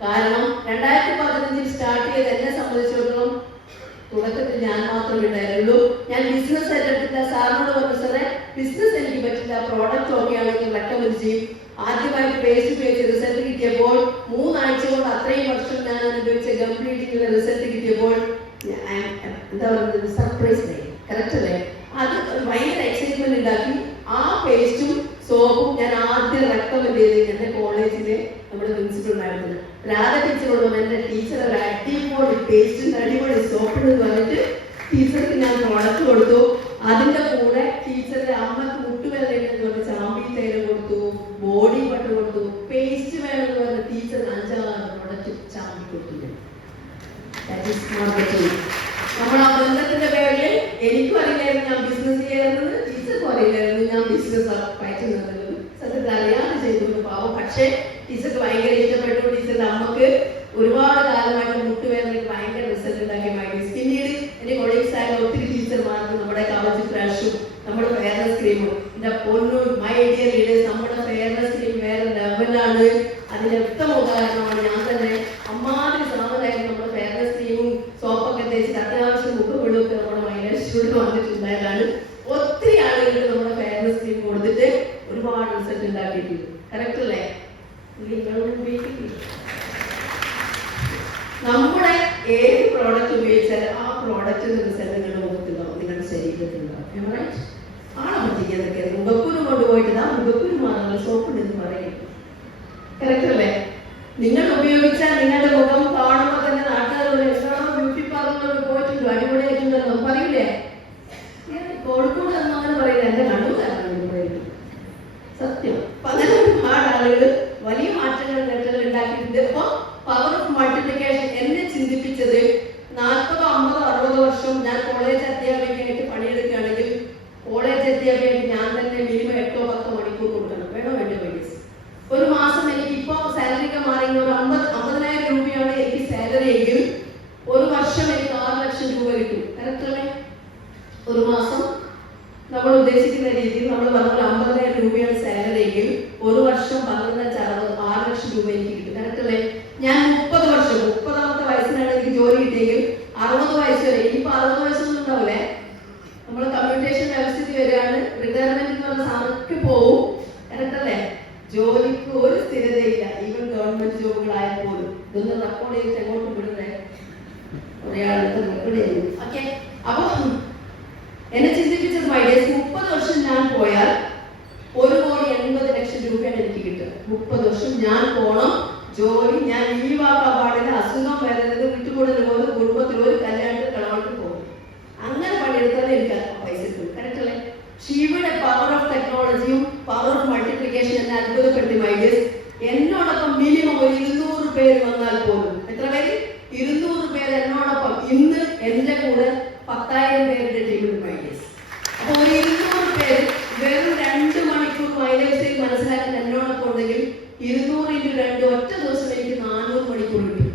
കാരണം 2015 സ്റ്റാർട്ട് ചെയ്ത് എന്നെ സംബന്ധിച്ചിടത്തോളം തുടക്കത്തിൽ ഞാൻ മാത്രമേ ഉണ്ടായിരുന്നുള്ളൂ. ഞാൻ ബിസിനസ് ഏറ്റെടുത്തില്ല. സാറിനോട് പറഞ്ഞു, സാറേ ബിസിനസ് എനിക്ക് പറ്റില്ല, പ്രോഡക്റ്റ് ഓക്കെ ആണെങ്കിൽ റെക്കമെൻഡ് ചെയ്യും. ആദ്യമായിട്ട് ഫേസ് ടു ഫേസ് റിസൾട്ട് കിട്ടിയപ്പോൾ 3 ആഴ്ച കൊണ്ട് അത്രയും വർഷം ഞാൻ അനുഭവിച്ച കംപ്ലീറ്റിംഗ് റിസൾട്ട് കിട്ടിയപ്പോൾ എന്താ പറയുന്നത്, സർപ്രൈസ് ആയി. കറക്റ്റ് അല്ലേ? അത് ഭയങ്കര എക്സൈറ്റ്മെന്റ് ഉണ്ടാക്കി. ആ പേസ്റ്റും സോപ്പും ഞാൻ ആദ്യം റെക്കമെൻഡ് ചെയ്ത് എന്റെ കോളേജിലെ നമ്മുടെ പ്രിൻസിപ്പൾ ഉണ്ടായിരുന്നത് രാധ ടീച്ചറോട് എന്റെ ടീച്ചർ ഒരു അടിപൊളി പേസ്റ്റും അടിപൊളി സോപ്പ് എന്ന് പറഞ്ഞിട്ട് ടീച്ചർക്ക് ഞാൻ പ്രോഡക്റ്റ് കൊടുത്തു. അതിന്റെ കൂടെ ടീച്ചറുടെ അമ്മക്ക് മുട്ടുവേദന പറഞ്ഞ ചാമ്പി തൈലം കൊടുത്തു, ബോഡി ബട്ടർ കൊടുത്തു, പേസ്റ്റ് വേണമെന്ന് പറഞ്ഞ ടീച്ചർ 5-6 പ്രോഡക്റ്റ് ചാമ്പി കൊടുത്തു. നമ്മൾ ആ ബന്ധത്തിന്റെ പേരിൽ എനിക്കും അറിയില്ലായിരുന്നു ഞാൻ ബിസിനസ് ചെയ്യുന്നത്, ടീച്ചർക്കും അറിയില്ലായിരുന്നു ഞാൻ ബിസിനസ് പയറ്റുന്നത്. സത്യത്തിൽ അറിയാതെ ചെയ്തു പാവം. പക്ഷേ ടീച്ചർക്ക് ഭയങ്കര ഇഷ്ടപ്പെട്ടു. ടീച്ചറിന്റെ അമ്മക്ക് ഒരുപാട് കാലമായിട്ട് മുട്ടുവേദനയ്ക്ക് ഭയങ്കര റിസൾട്ട് ഉണ്ടാക്കിയ മൈഡീസ്. പിന്നീട് എന്റെ കൊളീഗ്സ് ആയ ഒത്തിരി ടീച്ചർമാർക്ക് നമ്മുടെ കവച് ഫ്ലാഷും നമ്മുടെ ഫെയർനെസ് ക്രീമും എന്റെ പൊന്നും മൈ കമ്മലാണ്. അതിന്റെ ഉത്തമ ഉദാഹരണമാണ് ഞാൻ തന്നെ. അമ്മാതിരി സാധനമായിരുന്നു നമ്മുടെ ഫെയർനെസ് ക്രീമും സോപ്പൊക്കെ തേച്ചിട്ട് അത്യാവശ്യം മുഖം വെളുപ്പ് നമ്മുടെ മൈലേജ് വന്നിട്ടുണ്ടായതാണ്. ഒത്തിരി ആളുകൾക്ക് നമ്മുടെ ഫെയർനെസ് ക്രീം കൊടുത്തിട്ട് ഒരുപാട് റിസൾട്ട് ഉണ്ടാക്കിയിട്ടുണ്ട്. കറക്റ്റ് അല്ലേ? നമ്മുടെ ഏത് പ്രോഡക്റ്റ് ഉപയോഗിച്ചാലും ആ പ്രോഡക്റ്റിന്റെ റിസൾട്ട് നിങ്ങളുടെ മുഖത്തുണ്ടാവും, നിങ്ങളുടെ ശരീരത്തിലുണ്ടാവും. ആളെ പറ്റിക്കുന്നതൊക്കെ മുഖക്കുരു കൊണ്ടുപോയിട്ട് ആ മുഖക്കുരു മാറുന്ന സോപ്പ് എന്ന് പറയും. കറക്റ്റ് അല്ലേ? നിങ്ങൾ ഉപയോഗിച്ചാൽ നിങ്ങളുടെ മുഖം കാണുമ്പോൾ തന്നെ നാട്ടുകാർ എത്രയാണോ ബ്യൂട്ടി പാർലറിൽ പോയിട്ടുണ്ടോ അടിപൊളിയായിട്ടുണ്ടോ പറയൂലേ? കോഴിക്കോട് എന്നങ്ങനെ പറയുന്നത് എന്റെ കണ്ണൂരാണ് പറയുന്നത്. സത്യം. അപ്പൊ അങ്ങനെ ഒരുപാട് ആളുകൾ വലിയ മാറ്റങ്ങൾ നേട്ടങ്ങൾ ഉണ്ടാക്കിയിട്ടുണ്ട്. അപ്പൊ പവർ ഓഫ് മൾട്ടിപ്ലിക്കേഷൻ എന്നെ ചിന്തിപ്പിച്ചത് 40, 50, 60 വർഷം ഞാൻ കോളേജ് അധ്യാപികയായിട്ട് പണിയെടുക്കുകയാണെങ്കിൽ കോളേജ് അധ്യാപികയായിട്ട് ഞാൻ തന്നെ മിനിമം 8 or 10 മണിക്കൂർ കൊടുക്കണം. വേണോ വേണ്ട വേണ്ടി ഒരു മാസം എനിക്ക് ഇപ്പൊ സാലറി ഒക്കെ മാറി ഒരു 50,000 രൂപയാണ് എനിക്ക് സാലറി എങ്കിൽ ഒരു വർഷം എനിക്ക് 6 ലക്ഷം രൂപ കിട്ടും. കറക്റ്റ് അല്ലേ? ഒരു മാസം നമ്മൾ ഉദ്ദേശിക്കുന്ന രീതിയിൽ നമ്മൾ പറഞ്ഞ 50,000 രൂപയാണ് സാലറി എങ്കിൽ ഒരു വർഷം 6 ലക്ഷം രൂപ എനിക്ക് കിട്ടും. കറക്റ്റ് അല്ലേ? ഞാൻ 30 വർഷം 30ാമത്തെ വയസ്സിലാണ് എനിക്ക് ജോലി കിട്ടിയെങ്കിൽ 60 വയസ്സ് വരെ, ഇനിയിപ്പോ 60 വയസ്സൊന്നും ഉണ്ടാവില്ലേ? നമ്മൾ കമ്മ്യൂണിക്കേഷൻ വ്യവസ്ഥിതി വരെയാണ്. റിട്ടയർമെന്റ് എന്ന് പറഞ്ഞ സാധനമൊക്കെ പോവും. കറക്റ്റ് അല്ലേ? ജോലിക്ക് ഒരു സ്ഥിരതയില്ല. ഈവൻ ഗവൺമെന്റ് ജോബുകളായാൽ പോലും ഇതൊന്ന് റെക്കോർഡ് ചെയ്തിട്ട് എങ്ങോട്ട് വിടുന്നേ? ഒരാൾക്ക് റെക്കോർഡ് ചെയ്യുന്നു. ഓക്കെ. അപ്പൊ എന്നെ ചിന്തിപ്പിച്ചത് മൈഡേസ് 30 വർഷം ഞാൻ പോയാൽ 1,80,00,000 രൂപയാണ് എനിക്ക് കിട്ടുക. 30 വർഷം ഞാൻ പോണം, ജോലി ഞാൻ ലീവാക്കാൻ പാടില്ല, അസുഖം വരുന്നത് വിട്ടുകൂടൽ പോകുന്നത്, കുടുംബത്തിൽ ഒരു കല്യാണത്തിൽ കളവട്ട് പോകും. അങ്ങനെ പണിയെടുത്താൽ എനിക്ക് പൈസ കിട്ടും. കറക്റ്റ് അല്ലേ? ഷീവയുടെ പവർ ഓഫ് ടെക്നോളജിയും പവർ ഓഫ് മൾട്ടിപ്ലിക്കേഷൻ എന്നെ അത്ഭുതപ്പെടുത്തി മൈഡേസ്. എന്നോടൊപ്പം മിനിമം ഒരു 200 പേര് വന്നാൽ പോലും, എത്ര പേര്? 200 പേര് എന്നോടൊപ്പം ഇന്ന് എന്റെ കൂടെ 10,000 പേരുടെ ടീമിൽ മൈഡേസ്. അപ്പൊ ഒരു 200 പേര് വെറും 2 മണിക്കൂർ മൈലേജ് മനസ്സിലാക്കാൻ എന്നോടൊപ്പം ഉണ്ടെങ്കിൽ 200 × 2 ഒറ്റ ദിവസം എനിക്ക് 400 മണിക്കൂർ കിട്ടും.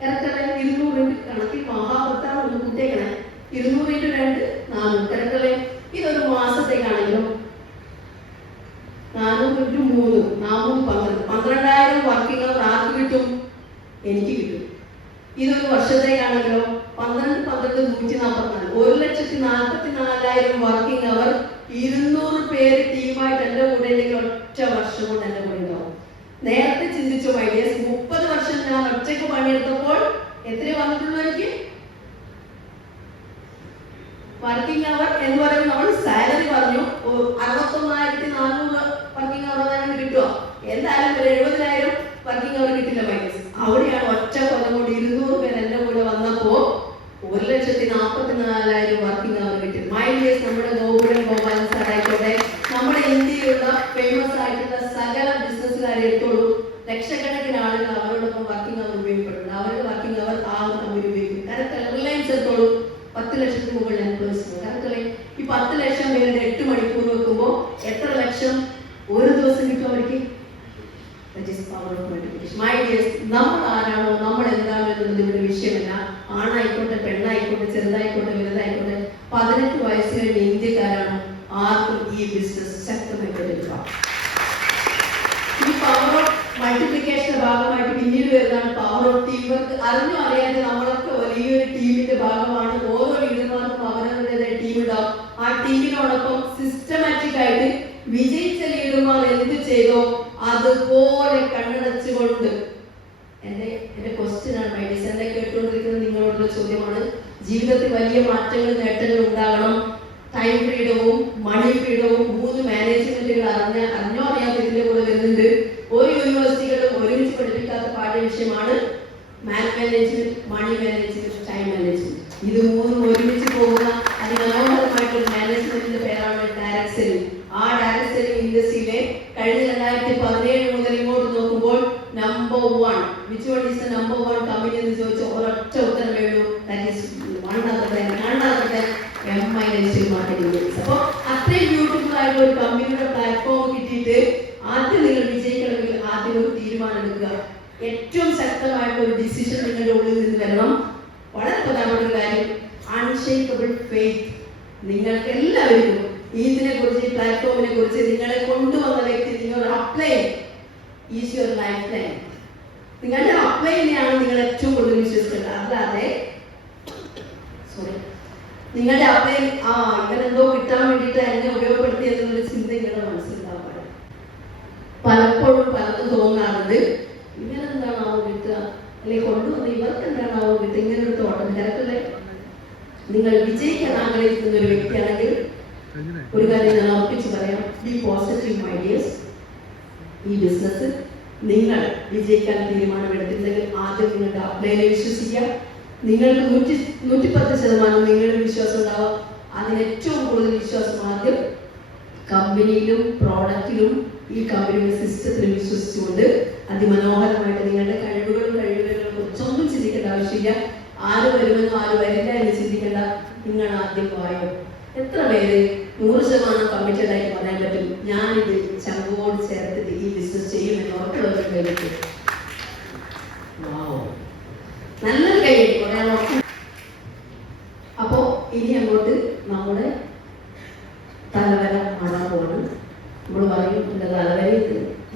കറക്റ്റ് അല്ലേ? 200 കണക്കിൽ മഹാപത്താണ് ഒന്ന് കൂട്ടേക്കണേ. 200 × 2 400. കറക്റ്റ് അല്ലേ? ഇതൊരു മാസത്തേക്കാണെങ്കിലും 400 × 3 412 12,000 വർക്കിംഗ് അവർ ആർക്ക് കിട്ടും? എനിക്ക് കിട്ടും. ഇതൊരു വർഷത്തേക്കാണെങ്കിലോ 12 12 144 1,44,000 വർക്കിംഗ് അവർ 200 പേര് ടീമായിട്ട് എന്റെ കൂടെ ഉണ്ടെങ്കിൽ ഒറ്റ വർഷം കൊണ്ട് എന്റെ കൂടെ ഉണ്ടാവും. നേരത്തെ ചിന്തിച്ചു മൈഡിയസ്, 30 വർഷം ഞാൻ ഒറ്റയ്ക്ക് പണിയെടുത്തപ്പോൾ എത്ര വന്നിട്ടുള്ളൂ എനിക്ക്? വർക്കിംഗ് അവർ എന്ന് പറയുമ്പോൾ നമ്മൾ സാലറി പറഞ്ഞു 61,400 വർക്കിംഗ് അവർ തന്നെ കിട്ടുമോ? എന്തായാലും ഒരു 70,000 വർക്കിംഗ് അവർ കിട്ടില്ല മൈനസ്. അവിടെയാണ് ഒറ്റ കൊല്ലം കൊണ്ട് 200 പേര് എന്റെ കൂടെ വന്നപ്പോ 1,44,000 വർക്കിംഗ് അവർ കിട്ടി. മൈൻഡേഴ്സ് നമ്മുടെ ഗോപാലൻ സാർ ആയിക്കോട്ടെ, നമ്മുടെ ഇന്ത്യയിലുള്ള ഫേമസ് ആയിട്ടുള്ള സകല ബിസിനസ്സുകാരെ എടുത്തോളൂ, ലക്ഷക്കണക്കിന് ആളുകൾ അവരോടൊപ്പം വർക്കിംഗ് അവർ ഉപയോഗപ്പെടുന്നുണ്ട്. അവരുടെ വർക്കിംഗ് അവർ ആ അവർ ഉപയോഗിക്കും. കറക്റ്റ്. റിലയൻസ് എടുത്തോളൂ, 10 ലക്ഷത്തിന് മുകളിൽ എംപ്ലോയീസ്. കറക്റ്റ്. ഈ 10 ലക്ഷം പേരുടെ 8 മണിക്കൂർ വെക്കുമ്പോൾ എത്ര ലക്ഷം ഒരു ദിവസം കിട്ടും അവർക്ക്? നമ്മൾ ആരാണോ, നമ്മൾ എന്താണോ എന്നുള്ളത് ഇവിടെ വിഷയമല്ല. ആണായിക്കോട്ടെ, പെണ്ണായിക്കോട്ടെ, ചെറുതായിക്കോട്ടെ, വലുതായിക്കോട്ടെ, 18 വയസ്സ് കഴിഞ്ഞ ഇന്ത്യക്കാരാണോ ആർക്കും ഈ ബിസിനസ് ശക്തമായിട്ട് എടുക്കാം. ഈ പവർ ഓഫ് മൾട്ടിപ്ലിക്കേഷന്റെ ഭാഗമായിട്ട് പിന്നീട് വരുന്നതാണ് പവർ ഓഫ് ടീം വർക്ക്. അറിഞ്ഞോ അറിയാതെ നമ്മളൊക്കെ വലിയൊരു ടീമിന്റെ ഭാഗമാണ്. ഓരോ ലീഡർമാർക്കും അവരവരുടേതായ ടീം ഉണ്ടാവും. ആ ടീമിനോടൊപ്പം സിസ്റ്റമാറ്റിക് ആയിട്ട് വിജയിച്ച ലീഡർമാർ എന്ത് ചെയ്തോ അതുപോലെ കണ്ണടച്ചുകൊണ്ട് എന്റെ ക്വസ്റ്റ്യൻ ആണ് മൈഡീസ്, എന്നെ കേട്ടുകൊണ്ടിരിക്കുന്നത് നിങ്ങളോടുള്ള ചോദ്യമാണ്. ജീവിതത്തിൽ വലിയ മാറ്റങ്ങൾ നേട്ടങ്ങൾ ഉണ്ടാകണം. ടൈം ഫ്രീഡവും മണി ഫ്രീഡവും 3 മാനേജ്മെന്റുകൾ അറിഞ്ഞോ അറിയാത്ത ഇതിന്റെ കൂടെ വരുന്നുണ്ട്. ഒരു യൂണിവേഴ്സിറ്റികളും ഒരുമിച്ച് പഠിപ്പിക്കാത്ത പാഠ്യ വിഷയമാണ് man management, money management, time management. ഇത് 3 ഒരുമിച്ച് പോകുന്ന അതിമനോഹരമായിട്ടുള്ള മാനേജ്മെന്റിന്റെ പേരാണ് ഡയറക്ട് സെല്ലിംഗ്. ആ ഡയറക്ട് സെല്ലിംഗ് ഇൻഡസ്ട്രിയിലെ കഴിഞ്ഞ 2017 മുതൽ ഇങ്ങോട്ട് നോക്കുമ്പോൾ number 1 which one is the number 1 company എന്ന് ചോദിച്ചാൽ ഒരൊറ്റ ഉത്തരമേ ഉള്ളൂ. That is MI digital marketing. അപ്പോൾ അത്രയും ബ്യൂട്ടിഫുൾ ആയിട്ടുള്ള ഒരു കമ്പനിയുടെ പ്ലാറ്റ്ഫോം കിട്ടിയിട്ട് ആദ്യം നിങ്ങൾ വിജയിക്കണമെങ്കിൽ ആദ്യം ഒരു തീരുമാനം എടുക്കുക. ഏറ്റവും ശക്തമായിട്ടുള്ള ഒരു ഡിസിഷൻ നിങ്ങളുടെ ഉള്ളിൽ നിന്ന് വരണം. വളരെ പ്രധാനപ്പെട്ട ഒരു കാര്യം, അൺഷേക്കബിൾ ഫെയ്ത്ത്. നിങ്ങൾക്ക് എല്ലാവർക്കും ഇതിനെ കുറിച്ച്, ഈ പ്ലാറ്റ്ഫോമിനെ കുറിച്ച് നിങ്ങളെ കൊണ്ടുവന്ന വ്യക്തി, നിങ്ങൾ apply is your life line. നിങ്ങളുടെ അപ്ലൈനെയാണ് നിങ്ങൾ ഏറ്റവും കൂടുതൽ വിശ്വസിക്കേണ്ടത്. അല്ലാതെ നിങ്ങളുടെ അപ്ലൈ ഇവരെന്തോ കിട്ടാൻ വേണ്ടിയിട്ട് എന്നെ ഉപയോഗപ്പെടുത്തി എന്നൊരു ചിന്ത നിങ്ങളുടെ മനസ്സിലുണ്ടാവാൻ പാടില്ല. പലപ്പോഴും പലതും തോന്നാറുണ്ട്, ഇവരെന്താണാവോ കിട്ടുക, അല്ലെങ്കിൽ കൊണ്ടുവന്ന് ഇവർക്ക് എന്താണാവോ കിട്ടുക, ഇങ്ങനെ ഒരു തോട്ടം. കറക്റ്റല്ലേ? നിങ്ങൾ വിജയിക്കാൻ ആഗ്രഹിക്കുന്ന ഒരു വ്യക്തിയാണെങ്കിൽ ഒരു കാര്യം ഞാൻ ഉറപ്പിച്ച് പറയാം, ബി പോസിറ്റീവ് ഐഡിയസ്. ഈ ബിസിനസ് നിങ്ങൾ വിജയിക്കാൻ തീരുമാനമെടുത്തിട്ടുണ്ടെങ്കിൽ ആദ്യം നിങ്ങളുടെ അപ്ലൈനെ വിശ്വസിക്കുക. നിങ്ങൾക്ക് 110% നിങ്ങളുടെ വിശ്വാസം ഉണ്ടാവും. അതിന് ഏറ്റവും കൂടുതൽ വിശ്വാസം ആദ്യം കമ്പനിയിലും പ്രോഡക്റ്റിലും ഈ കമ്പനിയുടെ സിസ്റ്റത്തിലും വിശ്വസിച്ചുകൊണ്ട് അതിമനോഹരമായിട്ട് നിങ്ങളുടെ കഴിവുകളെ കുറിച്ചൊന്നും ചിന്തിക്കേണ്ട ആവശ്യമില്ല. ആര് വരുമെന്നോ ആര് വരില്ല എന്ന് ചിന്തിക്കേണ്ട. നിങ്ങൾ ആദ്യം പോയോ. എത്ര പേര് 100% കമ്മിറ്റഡ് ആയിട്ട് പറയാൻ പറ്റും, ഞാനിത് ചങ്കോട് ചേർത്തിട്ട് ഈ ബിസിനസ് ചെയ്യുമെന്ന് ഉറപ്പുള്ളവർ കൈവയ്ക്കും? നല്ലൊരു കൈയ്യടി പറയാൻ. അപ്പോ ഇനി അങ്ങോട്ട് നമ്മുടെ തലവര ആടാൻ പോവാണ്. നമ്മൾ പറയും എൻ്റെ തലവരയിൽ